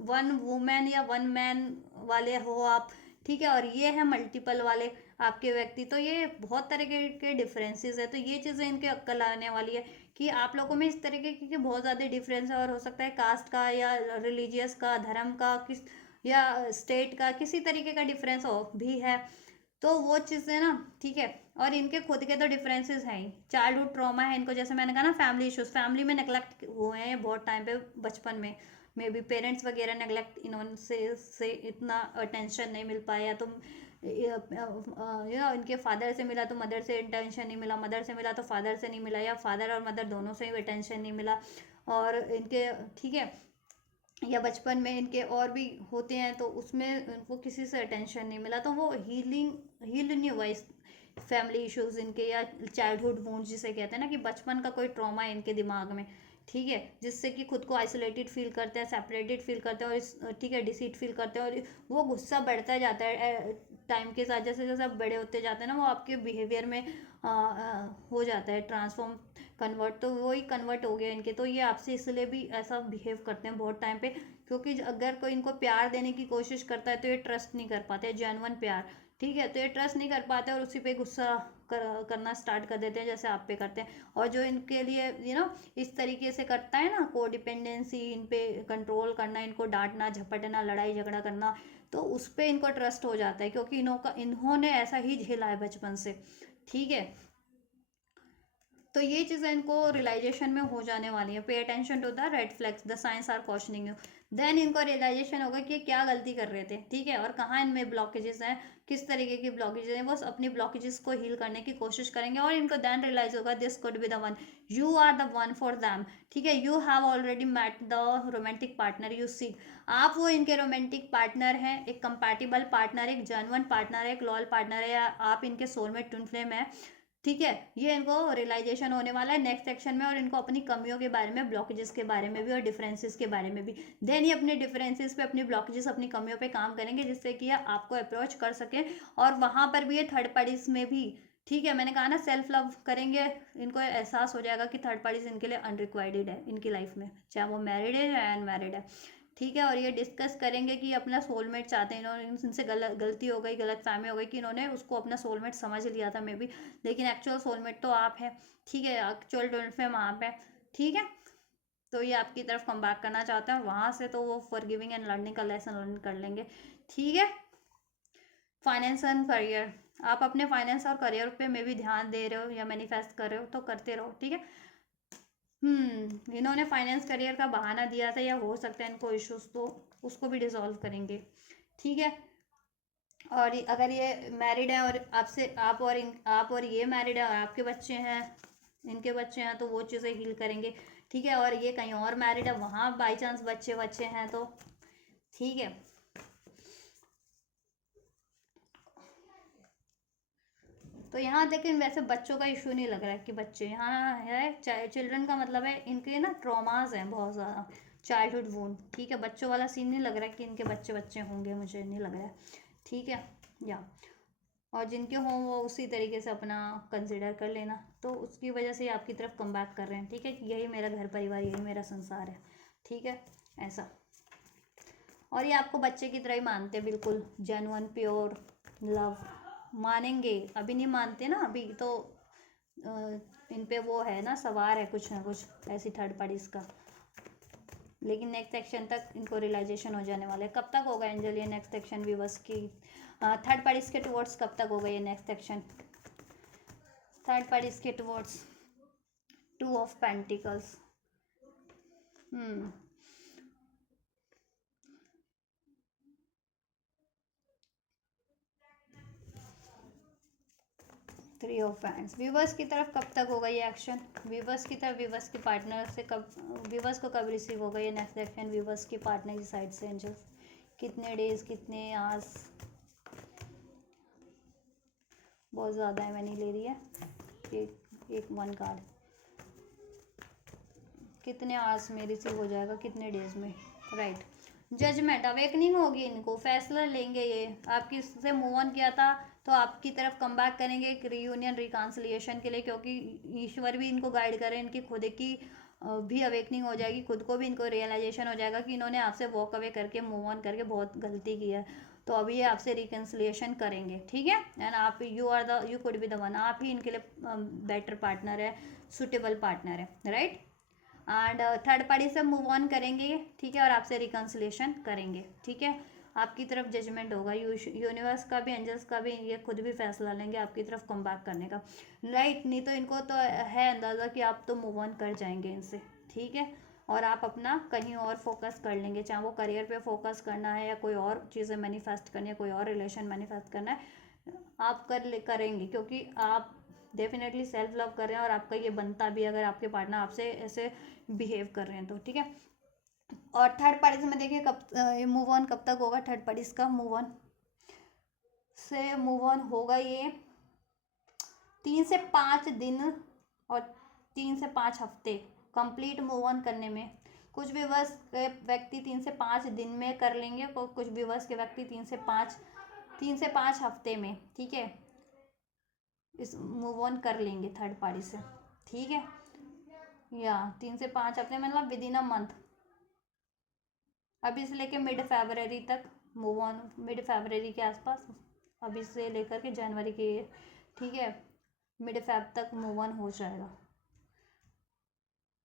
वन वुमेन या वन मैन वाले हो आप, ठीक है, और ये है मल्टीपल वाले आपके व्यक्ति, तो ये बहुत तरह के डिफरेंसेस है, तो ये चीज़ें इनके अक्ल आने वाली है, कि आप लोगों में इस तरीके की बहुत ज़्यादा डिफरेंस है, और हो सकता है कास्ट का या रिलीजियस का, धर्म का, किस या स्टेट का, किसी तरीके का डिफरेंस हो भी है, तो वो चीज़ें ना, ठीक है, और इनके खुद के तो डिफरेंसेस हैं ही, चाइल्डहुड ट्रॉमा है इनको, जैसे मैंने कहा ना, फैमिली इश्यूज, फैमिली में नेग्लेक्ट हुए हैं बहुत टाइम पे बचपन में, मे बी पेरेंट्स वगैरह नेग्लेक्ट, इन्होंने से इतना अटेंशन नहीं मिल पाया, तो इनके फादर से मिला तो मदर से अटेंशन नहीं मिला, मदर से मिला तो फादर से नहीं मिला, या फादर और मदर दोनों से ही अटेंशन नहीं मिला, और इनके, ठीक है, या बचपन में इनके और भी होते हैं, तो उसमें उनको किसी से अटेंशन नहीं मिला, तो वो हील नहीं हुआ इस फैमिली इश्यूज इनके, या चाइल्डहुड वूंड जिसे कहते हैं ना, कि बचपन का कोई ट्रॉमा है इनके दिमाग में, ठीक है, जिससे कि खुद को आइसोलेटेड फील करते हैं, सेपरेटेड फील करते हैं, और इस, ठीक है, डिसीट फील करते हैं, और वो गुस्सा बढ़ता जाता है टाइम के साथ, जैसे जैसे आप बड़े होते जाते हैं ना, वो आपके बिहेवियर में हो जाता है ट्रांसफॉर्म, कन्वर्ट, तो वही कन्वर्ट हो गया इनके, तो ये आपसे इसलिए भी ऐसा बिहेव करते हैं बहुत टाइम पे, क्योंकि अगर कोई इनको प्यार देने की कोशिश करता है तो ये ट्रस्ट नहीं कर पाते, जेन्युइन प्यार, ठीक है, तो ये ट्रस्ट नहीं कर पाते, और उसी पे गुस्सा करना स्टार्ट कर देते हैं, जैसे आप पे करते हैं, और जो इनके लिए इस तरीके से करता है ना, कोडिपेंडेंसी, इन पे कंट्रोल करना, इनको डांटना, झपटना, लड़ाई झगड़ा करना, तो उस पर इनको ट्रस्ट हो जाता है, क्योंकि इन्होंने ऐसा ही झेला है बचपन से, ठीक है। तो ये चीज़ें इनको रियलाइजेशन में हो जाने वाली है। Pay attention to the red flags, the signs are cautioning you. Then इनको रियलाइजेशन होगा कि ये क्या गलती कर रहे थे, ठीक है, और कहाँ इनमें ब्लॉकेजेस हैं, किस तरीके की ब्लॉकेजेस हैं। वो अपनी ब्लॉकेजेस को हील करने की कोशिश करेंगे और इनको देन रियलाइज होगा this could be the one, you are the one for them, ठीक है। You have already met the romantic partner you see. आप वो इनके रोमांटिक पार्टनर हैं, एक कंपैटिबल पार्टनर, एक जेन्युइन पार्टनर है, एक लॉयल पार्टनर है, या आप इनके सोलमेट ट्विन फ्लेम है, ठीक है। ये इनको रियलाइजेशन होने वाला है नेक्स्ट सेक्शन में, और इनको अपनी कमियों के बारे में, ब्लॉकेजेस के बारे में भी और डिफरेंसेस के बारे में भी। देन ये अपने डिफरेंसेस पे, अपनी ब्लॉकेजेस, अपनी कमियों पे काम करेंगे, जिससे कि ये आपको अप्रोच कर सके। और वहां पर भी ये थर्ड पार्टीज में भी, ठीक है, मैंने कहा ना, सेल्फ लव करेंगे, इनको एहसास हो जाएगा कि थर्ड पार्टीज इनके लिए अनरिक्वायर्ड है इनकी लाइफ में, चाहे वो मैरिड है या अनमैरिड है, ठीक है। और ये डिस्कस करेंगे कि अपना सोलमेट चाहते हैं, इन्होंने इनसे गलती हो गई, गलत फहमी हो गई कि इन्होंने उसको अपना सोलमेट समझ लिया था मे बी, लेकिन एक्चुअल सोलमेट तो आप है, ठीक है, एक्चुअल ट्विन फ्लेम आप है, ठीक है। तो ये आपकी तरफ कम बैक करना चाहते हैं, और वहाँ से तो वो फॉरगिविंग एंड लर्निंग का लेसन लर्न कर लेंगे, ठीक है। फाइनेंस एंड करियर, आप अपने फाइनेंस और करियर पे में भी ध्यान दे रहे हो या मैनिफेस्ट कर रहे हो तो करते रहो, ठीक है। इन्होंने फाइनेंस करियर का बहाना दिया था, या हो सकता है इनको इश्यूज, तो उसको भी डिसॉल्व करेंगे, ठीक है। और अगर ये मैरिड है और आपसे, आप और ये मैरिड है और आपके बच्चे हैं, इनके बच्चे हैं, तो वो चीज़ें हील करेंगे, ठीक है। और ये कहीं और मैरिड है, वहाँ बाई चांस बच्चे हैं तो, ठीक है। तो यहाँ लेकिन वैसे बच्चों का इशू नहीं लग रहा है कि बच्चे यहाँ है, चिल्ड्रन का मतलब है इनके ना ट्रॉमाज हैं बहुत ज़्यादा, चाइल्डहुड वून, ठीक है। बच्चों वाला सीन नहीं लग रहा है कि इनके बच्चे होंगे, मुझे नहीं लग रहा है, ठीक है, या और जिनके हों वो उसी तरीके से अपना कंसिडर कर लेना। तो उसकी वजह से आपकी तरफ कम बैक कर रहे हैं, ठीक है, कि यही मेरा घर परिवार, यही मेरा संसार है, ठीक है, ऐसा। और ये आपको बच्चे की तरह ही मानते हैं, बिल्कुल जेन्युइन प्योर लव मानेंगे। अभी नहीं मानते ना, अभी तो इन पे वो है ना, सवार है कुछ ना कुछ ऐसी थर्ड पार्टीज का, लेकिन नेक्स्ट सेक्शन तक इनको रियलाइजेशन हो जाने वाला है। कब तक होगा एंजल ये नेक्स्ट सेक्शन व्यूवर्स की, थर्ड पार्टीज के टुवर्ड्स कब तक होगा ये नेक्स्ट सेक्शन, थर्ड पार्टीज के towards, 2 of pentacles, hmm 3 of hands. Viewers की तरफ कब तक होगा ये एक्शन, व्यूवर्स की तरफ, व्यूवर्स के पार्टनर से कब, व्यूवर्स को कब रिसीव होगा ये नेक्स्ट एक्शन व्यूवर्स के पार्टनर की साइड से एंजल्स, कितने डेज, कितने आवर्स, बहुत ज़्यादा है, मैं नहीं ले रही है, एक 1 कार्ड, कितने आवर्स में रिसीव हो जाएगा, कितने डेज में, राइट। जजमेंट, अवेकनिंग होगी, इनको फैसला लेंगे, ये आपकी से मूव ऑन किया था तो आपकी तरफ कम बैक करेंगे एक रीयूनियन रिकॉन्सिलिएशन के लिए, क्योंकि ईश्वर भी इनको गाइड करें, इनकी खुद की भी अवेकनिंग हो जाएगी, खुद को भी इनको रियलाइजेशन हो जाएगा कि इन्होंने आपसे वॉक अवे करके, मूव ऑन करके बहुत गलती की है, तो अभी ये आपसे रिकन्सिलिएशन करेंगे, ठीक है। एंड आप, you could be the one, आप ही इनके लिए बेटर पार्टनर है, सुटेबल पार्टनर है, राइट। एंड थर्ड पार्टी से मूव ऑन करेंगे, ठीक है, और आपसे रिकन्सिलेशन करेंगे, ठीक है। आपकी तरफ जजमेंट होगा, यूनिवर्स का भी, एंजल्स का भी, ये खुद भी फैसला लेंगे आपकी तरफ कम बैक करने का, राइट। नहीं तो इनको तो है अंदाज़ा कि आप तो मूव ऑन कर जाएंगे इनसे, ठीक है, और आप अपना कहीं और फोकस कर लेंगे, चाहे वो करियर पे फोकस करना है या कोई और चीज़ें मैनिफेस्ट करनी है, कोई और रिलेशन मैनिफेस्ट करना है, आप करेंगे, क्योंकि आप डेफिनेटली सेल्फ लव कर रहे हैं और आपका ये बनता भी, अगर आपके पार्टनर आपसे ऐसे बिहेव कर रहे हैं तो, ठीक है। और थर्ड पार्टीज में देखिए कब ये मूव ऑन कब तक होगा, थर्ड पार्टीज का मूव ऑन होगा ये 3 से 5 दिन और 3 से 5 हफ्ते कंप्लीट मूव ऑन करने में। कुछ व्यूवर्स के व्यक्ति 3 से 5 दिन में कर लेंगे, कुछ व्यूवर्स के व्यक्ति 3 से 5 हफ्ते में, ठीक है, इस मूव ऑन कर लेंगे थर्ड पार्टी से, ठीक है, या 3 से 5 हफ्ते मतलब विद इन अ मंथ, अभी से लेके मिड फरवरी तक मूव ऑन, मिड फरवरी के आसपास, अभी से लेकर के जनवरी के, ठीक है, मिड फेब तक मूव ऑन हो जाएगा।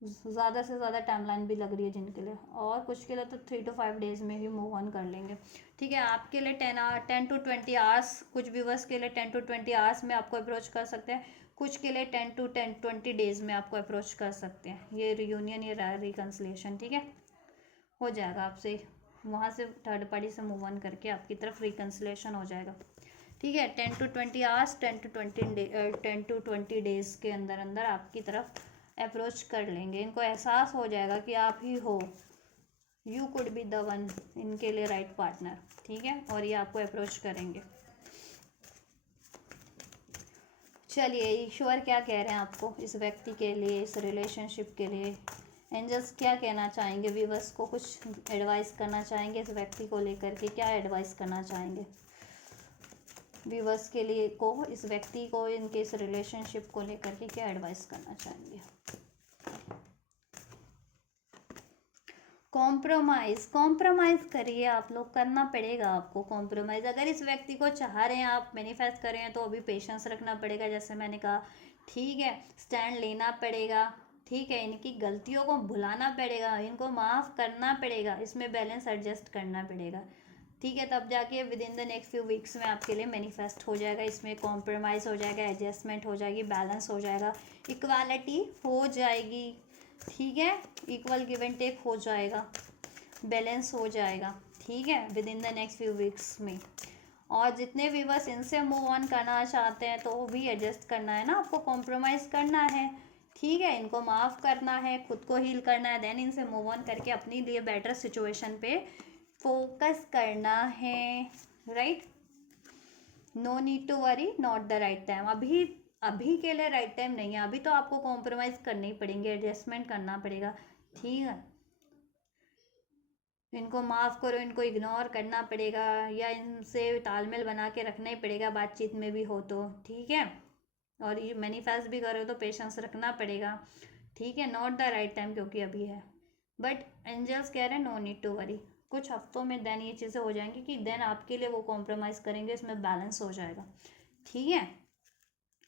ज़्यादा से ज़्यादा टाइमलाइन भी लग रही है जिनके लिए, और कुछ के लिए तो 3 to 5 डेज में ही मूव ऑन कर लेंगे, ठीक है। आपके लिए 10 to 20 आवर्स, कुछ व्यूवर्स के लिए 10 to 20 आवर्स में आपको अप्रोच कर सकते हैं, कुछ के लिए 10 to 20 डेज में आपको अप्रोच कर सकते हैं ये रियूनियन, ये रिकन्सिलिएशन, ठीक है। हो जाएगा आपसे, वहाँ से थर्ड पार्टी से मूव ऑन करके आपकी तरफ रिकन्सिलिएशन हो जाएगा, ठीक है। 10 to 20 आवर्स, 10 to 20 डेज के अंदर अंदर आपकी तरफ अप्रोच कर लेंगे। इनको एहसास हो जाएगा कि आप ही हो, you could be the one, इनके लिए राइट पार्टनर, ठीक है। और ये आपको अप्रोच करेंगे। चलिए ईश्वर क्या कह रहे हैं आपको इस व्यक्ति के लिए, इस रिलेशनशिप के लिए, एंजल्स क्या कहना चाहेंगे, व्यूअर्स को कुछ एडवाइस करना चाहेंगे इस व्यक्ति को लेकर के, क्या एडवाइस करना चाहेंगे व्यूअर्स के लिए को, इस व्यक्ति को, इनके इस रिलेशनशिप को लेकर के क्या एडवाइस करना चाहेंगे। कॉम्प्रोमाइज़ करिए, आप लोग करना पड़ेगा आपको कॉम्प्रोमाइज़। अगर इस व्यक्ति को चाह रहे हैं आप, मैनिफेस्ट कर रहे हैं, तो अभी पेशेंस रखना पड़ेगा, जैसे मैंने कहा, ठीक है। स्टैंड लेना पड़ेगा, ठीक है। इनकी गलतियों को भुलाना पड़ेगा, इनको माफ़ करना पड़ेगा, इसमें बैलेंस एडजस्ट करना पड़ेगा, ठीक है। तब जाके with in the next few weeks में आपके लिए मैनिफेस्ट हो जाएगा, इसमें कॉम्प्रोमाइज़ हो जाएगा, एडजस्टमेंट हो जाएगी, बैलेंस हो जाएगा, इक्वालिटी हो जाएगी, ठीक है। इक्वल गिव एंड टेक हो जाएगा, बैलेंस हो जाएगा, ठीक है, with in the next few weeks में। और जितने व्यूअर्स इनसे मूव ऑन करना चाहते हैं, तो वो भी एडजस्ट करना है ना, आपको कॉम्प्रोमाइज़ करना है, ठीक है। इनको माफ़ करना है, खुद को हील करना है, देन इनसे मूव ऑन करके अपनी लिए बेटर सिचुएशन पे फोकस करना है, right. No need to worry, not the right time. अभी के लिए राइट टाइम नहीं है, अभी तो आपको कॉम्प्रोमाइज़ करने ही पड़ेंगे, एडजस्टमेंट करना पड़ेगा, ठीक है। इनको माफ़ करो, इनको इग्नोर करना पड़ेगा, या इनसे तालमेल बना के रखना ही पड़ेगा, बातचीत में भी हो तो, ठीक है। और ये मैनिफेस्ट भी करो तो पेशेंस रखना पड़ेगा, ठीक है। नॉट द राइट टाइम क्योंकि अभी है, बट एंजल्स कह रहे हैं नो नीड टू वरी, कुछ हफ्तों में देन ये चीज़ें हो जाएंगी कि देन आपके लिए वो कॉम्प्रोमाइज़ करेंगे, इसमें बैलेंस हो जाएगा, ठीक है।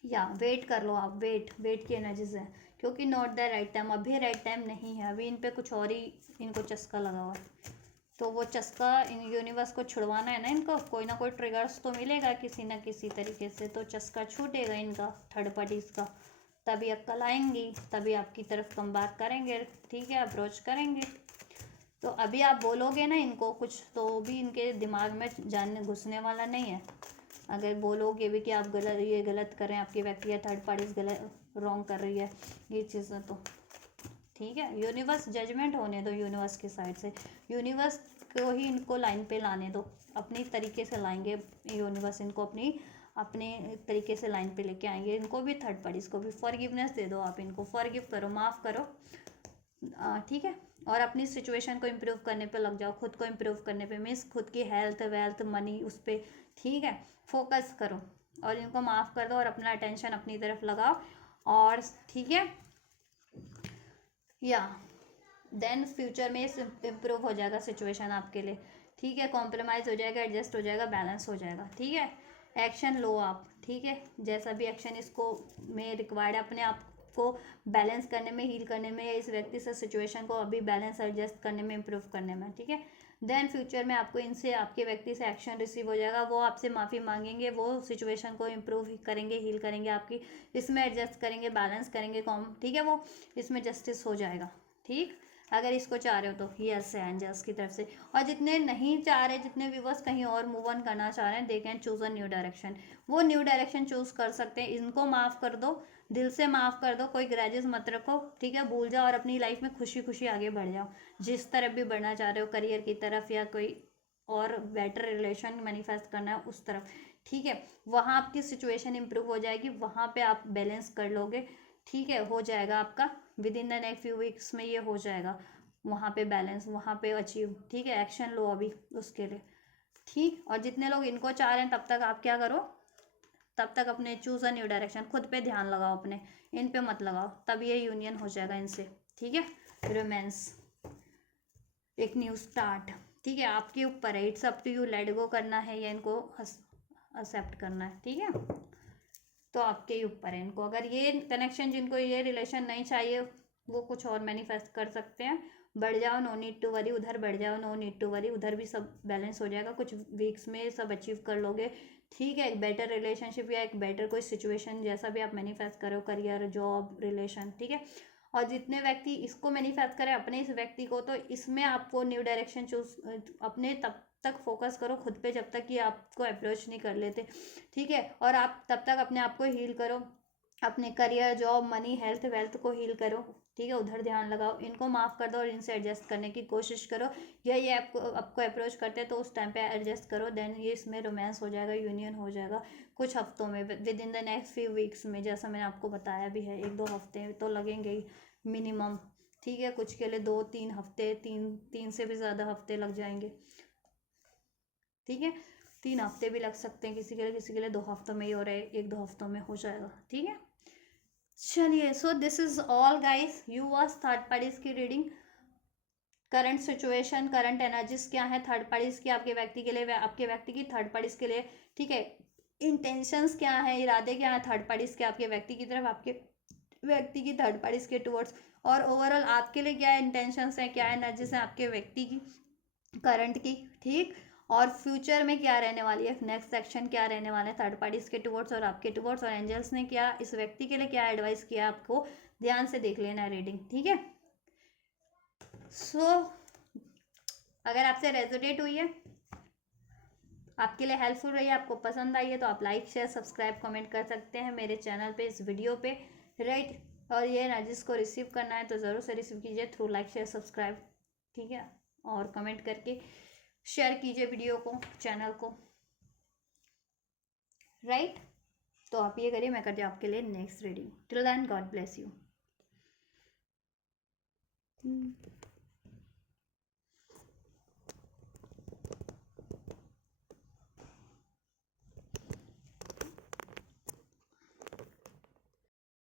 या वेट कर लो आप, वेट की एनर्जीज है, क्योंकि नॉट द राइट टाइम, अभी राइट टाइम नहीं है, अभी इन पे कुछ और ही इनको चस्का लगा हुआ है, तो वो चस्का इन यूनिवर्स को छुड़वाना है ना, इनको कोई ना कोई ट्रिगर्स तो मिलेगा किसी ना किसी तरीके से, तो चस्का छूटेगा इनका थर्ड पार्टीज का, तभी अक्ल आएंगी, तभी आपकी तरफ कम बैक करेंगे, ठीक है, अप्रोच करेंगे। तो अभी आप बोलोगे ना इनको कुछ, तो भी इनके दिमाग में जानने घुसने वाला नहीं है। अगर बोलोगे भी कि आप गलत, ये गलत कर रहे हैं, आपकी व्यक्ति या थर्ड पार्टी गलत रॉन्ग कर रही है ये चीज़ें, तो ठीक है। यूनिवर्स जजमेंट होने दो, यूनिवर्स की साइड से, यूनिवर्स को ही इनको लाइन पे लाने दो, अपनी तरीके से लाएंगे यूनिवर्स, इनको अपने तरीके से लाइन पे लेके आएंगे, इनको भी थर्ड पार्टीज को भी फॉरगिवनेस दे दो, आप इनको फॉरगिव करो, माफ़ करो, ठीक है। और अपनी सिचुएशन को इम्प्रूव करने पे लग जाओ, खुद को इम्प्रूव करने पे, मीन्स खुद की हेल्थ वेल्थ मनी उस पर, ठीक है, फोकस करो, और इनको माफ़ कर दो और अपना अटेंशन अपनी तरफ लगाओ, और ठीक है, या देन फ्यूचर में इम्प्रूव हो जाएगा सिचुएशन आपके लिए, ठीक है। कॉम्प्रोमाइज़ हो जाएगा, एडजस्ट हो जाएगा, बैलेंस हो जाएगा, ठीक है। एक्शन लो आप, ठीक है, जैसा भी एक्शन इसको में रिक्वायर्ड है, अपने आप को बैलेंस करने में, हील करने में, या इस व्यक्ति से सिचुएशन को अभी बैलेंस एडजस्ट करने में, इम्प्रूव करने में, ठीक है। देन फ्यूचर में आपको इनसे, आपके व्यक्ति से एक्शन रिसीव हो जाएगा, वो आपसे माफ़ी मांगेंगे, वो सिचुएशन को इम्प्रूव करेंगे, हील करेंगे आपकी, इसमें एडजस्ट करेंगे, बैलेंस करेंगे, ठीक है, वो इसमें जस्टिस हो जाएगा, ठीक। अगर इसको चाह रहे हो तो यस है एंजल्स की तरफ से। और जितने नहीं चाह रहे, जितने व्यूवर्स कहीं और मूव ऑन करना चाह रहे हैं, they can choose a new direction, वो न्यू डायरेक्शन चूज कर सकते हैं। इनको माफ़ कर दो, दिल से माफ़ कर दो, कोई ग्रजेस मत रखो, ठीक है, भूल जाओ और अपनी लाइफ में खुशी खुशी आगे बढ़ जाओ, जिस तरफ भी बढ़ना चाह रहे हो, करियर की तरफ या कोई और बेटर रिलेशन मैनिफेस्ट करना है उस तरफ, ठीक है। वहाँ आपकी सिचुएशन इंप्रूव हो जाएगी, वहाँ पे आप बैलेंस कर लोगे, ठीक है, हो जाएगा आपका with in the next few weeks में, ये हो जाएगा वहाँ पे बैलेंस, वहाँ पे अचीव, ठीक है। एक्शन लो अभी उसके लिए, ठीक। और जितने लोग इनको चाह रहे हैं, तब तक आप क्या करो, तब तक अपने चूज अ न्यू डायरेक्शन, खुद पे ध्यान लगाओ, अपने इन पे मत लगाओ, तब ये यूनियन हो जाएगा इनसे, ठीक है। रोमांस, एक न्यू स्टार्ट, ठीक है, आपके ऊपर है, it's up to you, let go करना है या इनको एक्सेप्ट करना है, ठीक है, तो आपके ही ऊपर है इनको। अगर ये कनेक्शन, जिनको ये रिलेशन नहीं चाहिए, वो कुछ और मैनिफेस्ट कर सकते हैं, बढ़ जाओ, नो नीड टू वरी, उधर बढ़ जाओ, नो नीड टू वरी, उधर भी सब बैलेंस हो जाएगा, कुछ वीक्स में सब अचीव कर लोगे। ठीक है, एक बेटर रिलेशनशिप या एक बेटर कोई सिचुएशन, जैसा भी आप मैनिफेस्ट करो, करियर, जॉब, रिलेशन, ठीक है। और जितने व्यक्ति इसको मैनिफेस्ट करें अपने इस व्यक्ति को, तो इसमें आपको न्यू डायरेक्शन चूज, अपने तब तक फोकस करो खुद पे जब तक कि आपको अप्रोच नहीं कर लेते, ठीक है। और आप तब तक अपने आप को हील करो, अपने career, job, money, health, wealth को हील करो, ठीक है। उधर ध्यान लगाओ, इनको माफ़ कर दो और इनसे एडजस्ट करने की कोशिश करो। या ये आपको अप्रोच करते हैं तो उस टाइम पे एडजस्ट करो, देन ये इसमें रोमांस हो जाएगा, यूनियन हो जाएगा कुछ हफ्तों में, with in the next few weeks में, जैसा मैंने आपको बताया भी है। 1-2 हफ्ते तो लगेंगे ही मिनिमम, ठीक है। कुछ के लिए 2-3 हफ्ते, तीन से भी ज़्यादा हफ्ते लग जाएंगे, ठीक है। 3 हफ्ते भी लग सकते हैं किसी के लिए 2 हफ्तों में ही हो रहा है, 1-2 हफ्तों में हो जाएगा, ठीक है। चलिए, so this is all guys, you was third parties की रीडिंग। करंट सिचुएशन, करंट एनर्जीज क्या है थर्ड पार्टीज की आपके व्यक्ति के लिए, आपके व्यक्ति की थर्ड पार्टीज के लिए, ठीक है। इंटेंशंस क्या है, इरादे क्या है थर्ड पार्टीज के आपके व्यक्ति की तरफ, आपके व्यक्ति की थर्ड पार्टीज के टुवर्ड्स, और ओवरऑल आपके लिए क्या इंटेंशंस हैं, क्या एनर्जीज हैं आपके व्यक्ति की करंट की, ठीक। और फ्यूचर में क्या रहने वाली है, नेक्स्ट सेक्शन क्या रहने वाला है थर्ड पार्टीज के टुवर्ड्स और आपके टुवर्ड्स, और एंजल्स ने क्या इस व्यक्ति के लिए क्या एडवाइस किया, आपको ध्यान से देख लेना है रीडिंग, ठीक है। सो अगर आपसे रेजोनेट हुई है, आपके लिए हेल्पफुल रही है, आपको पसंद आई है, तो आप लाइक, शेयर, सब्सक्राइब, कमेंट कर सकते हैं मेरे चैनल पे, इस वीडियो पे, राइट। और ये एनर्जीज को रिसीव करना है तो ज़रूर से रिसीव कीजिए थ्रू लाइक, शेयर, सब्सक्राइब, ठीक है। और कमेंट करके शेयर कीजिए वीडियो को, चैनल को, राइट। तो आप ये करिए, मैं करती हूँ आपके लिए next reading. Till then, God bless you.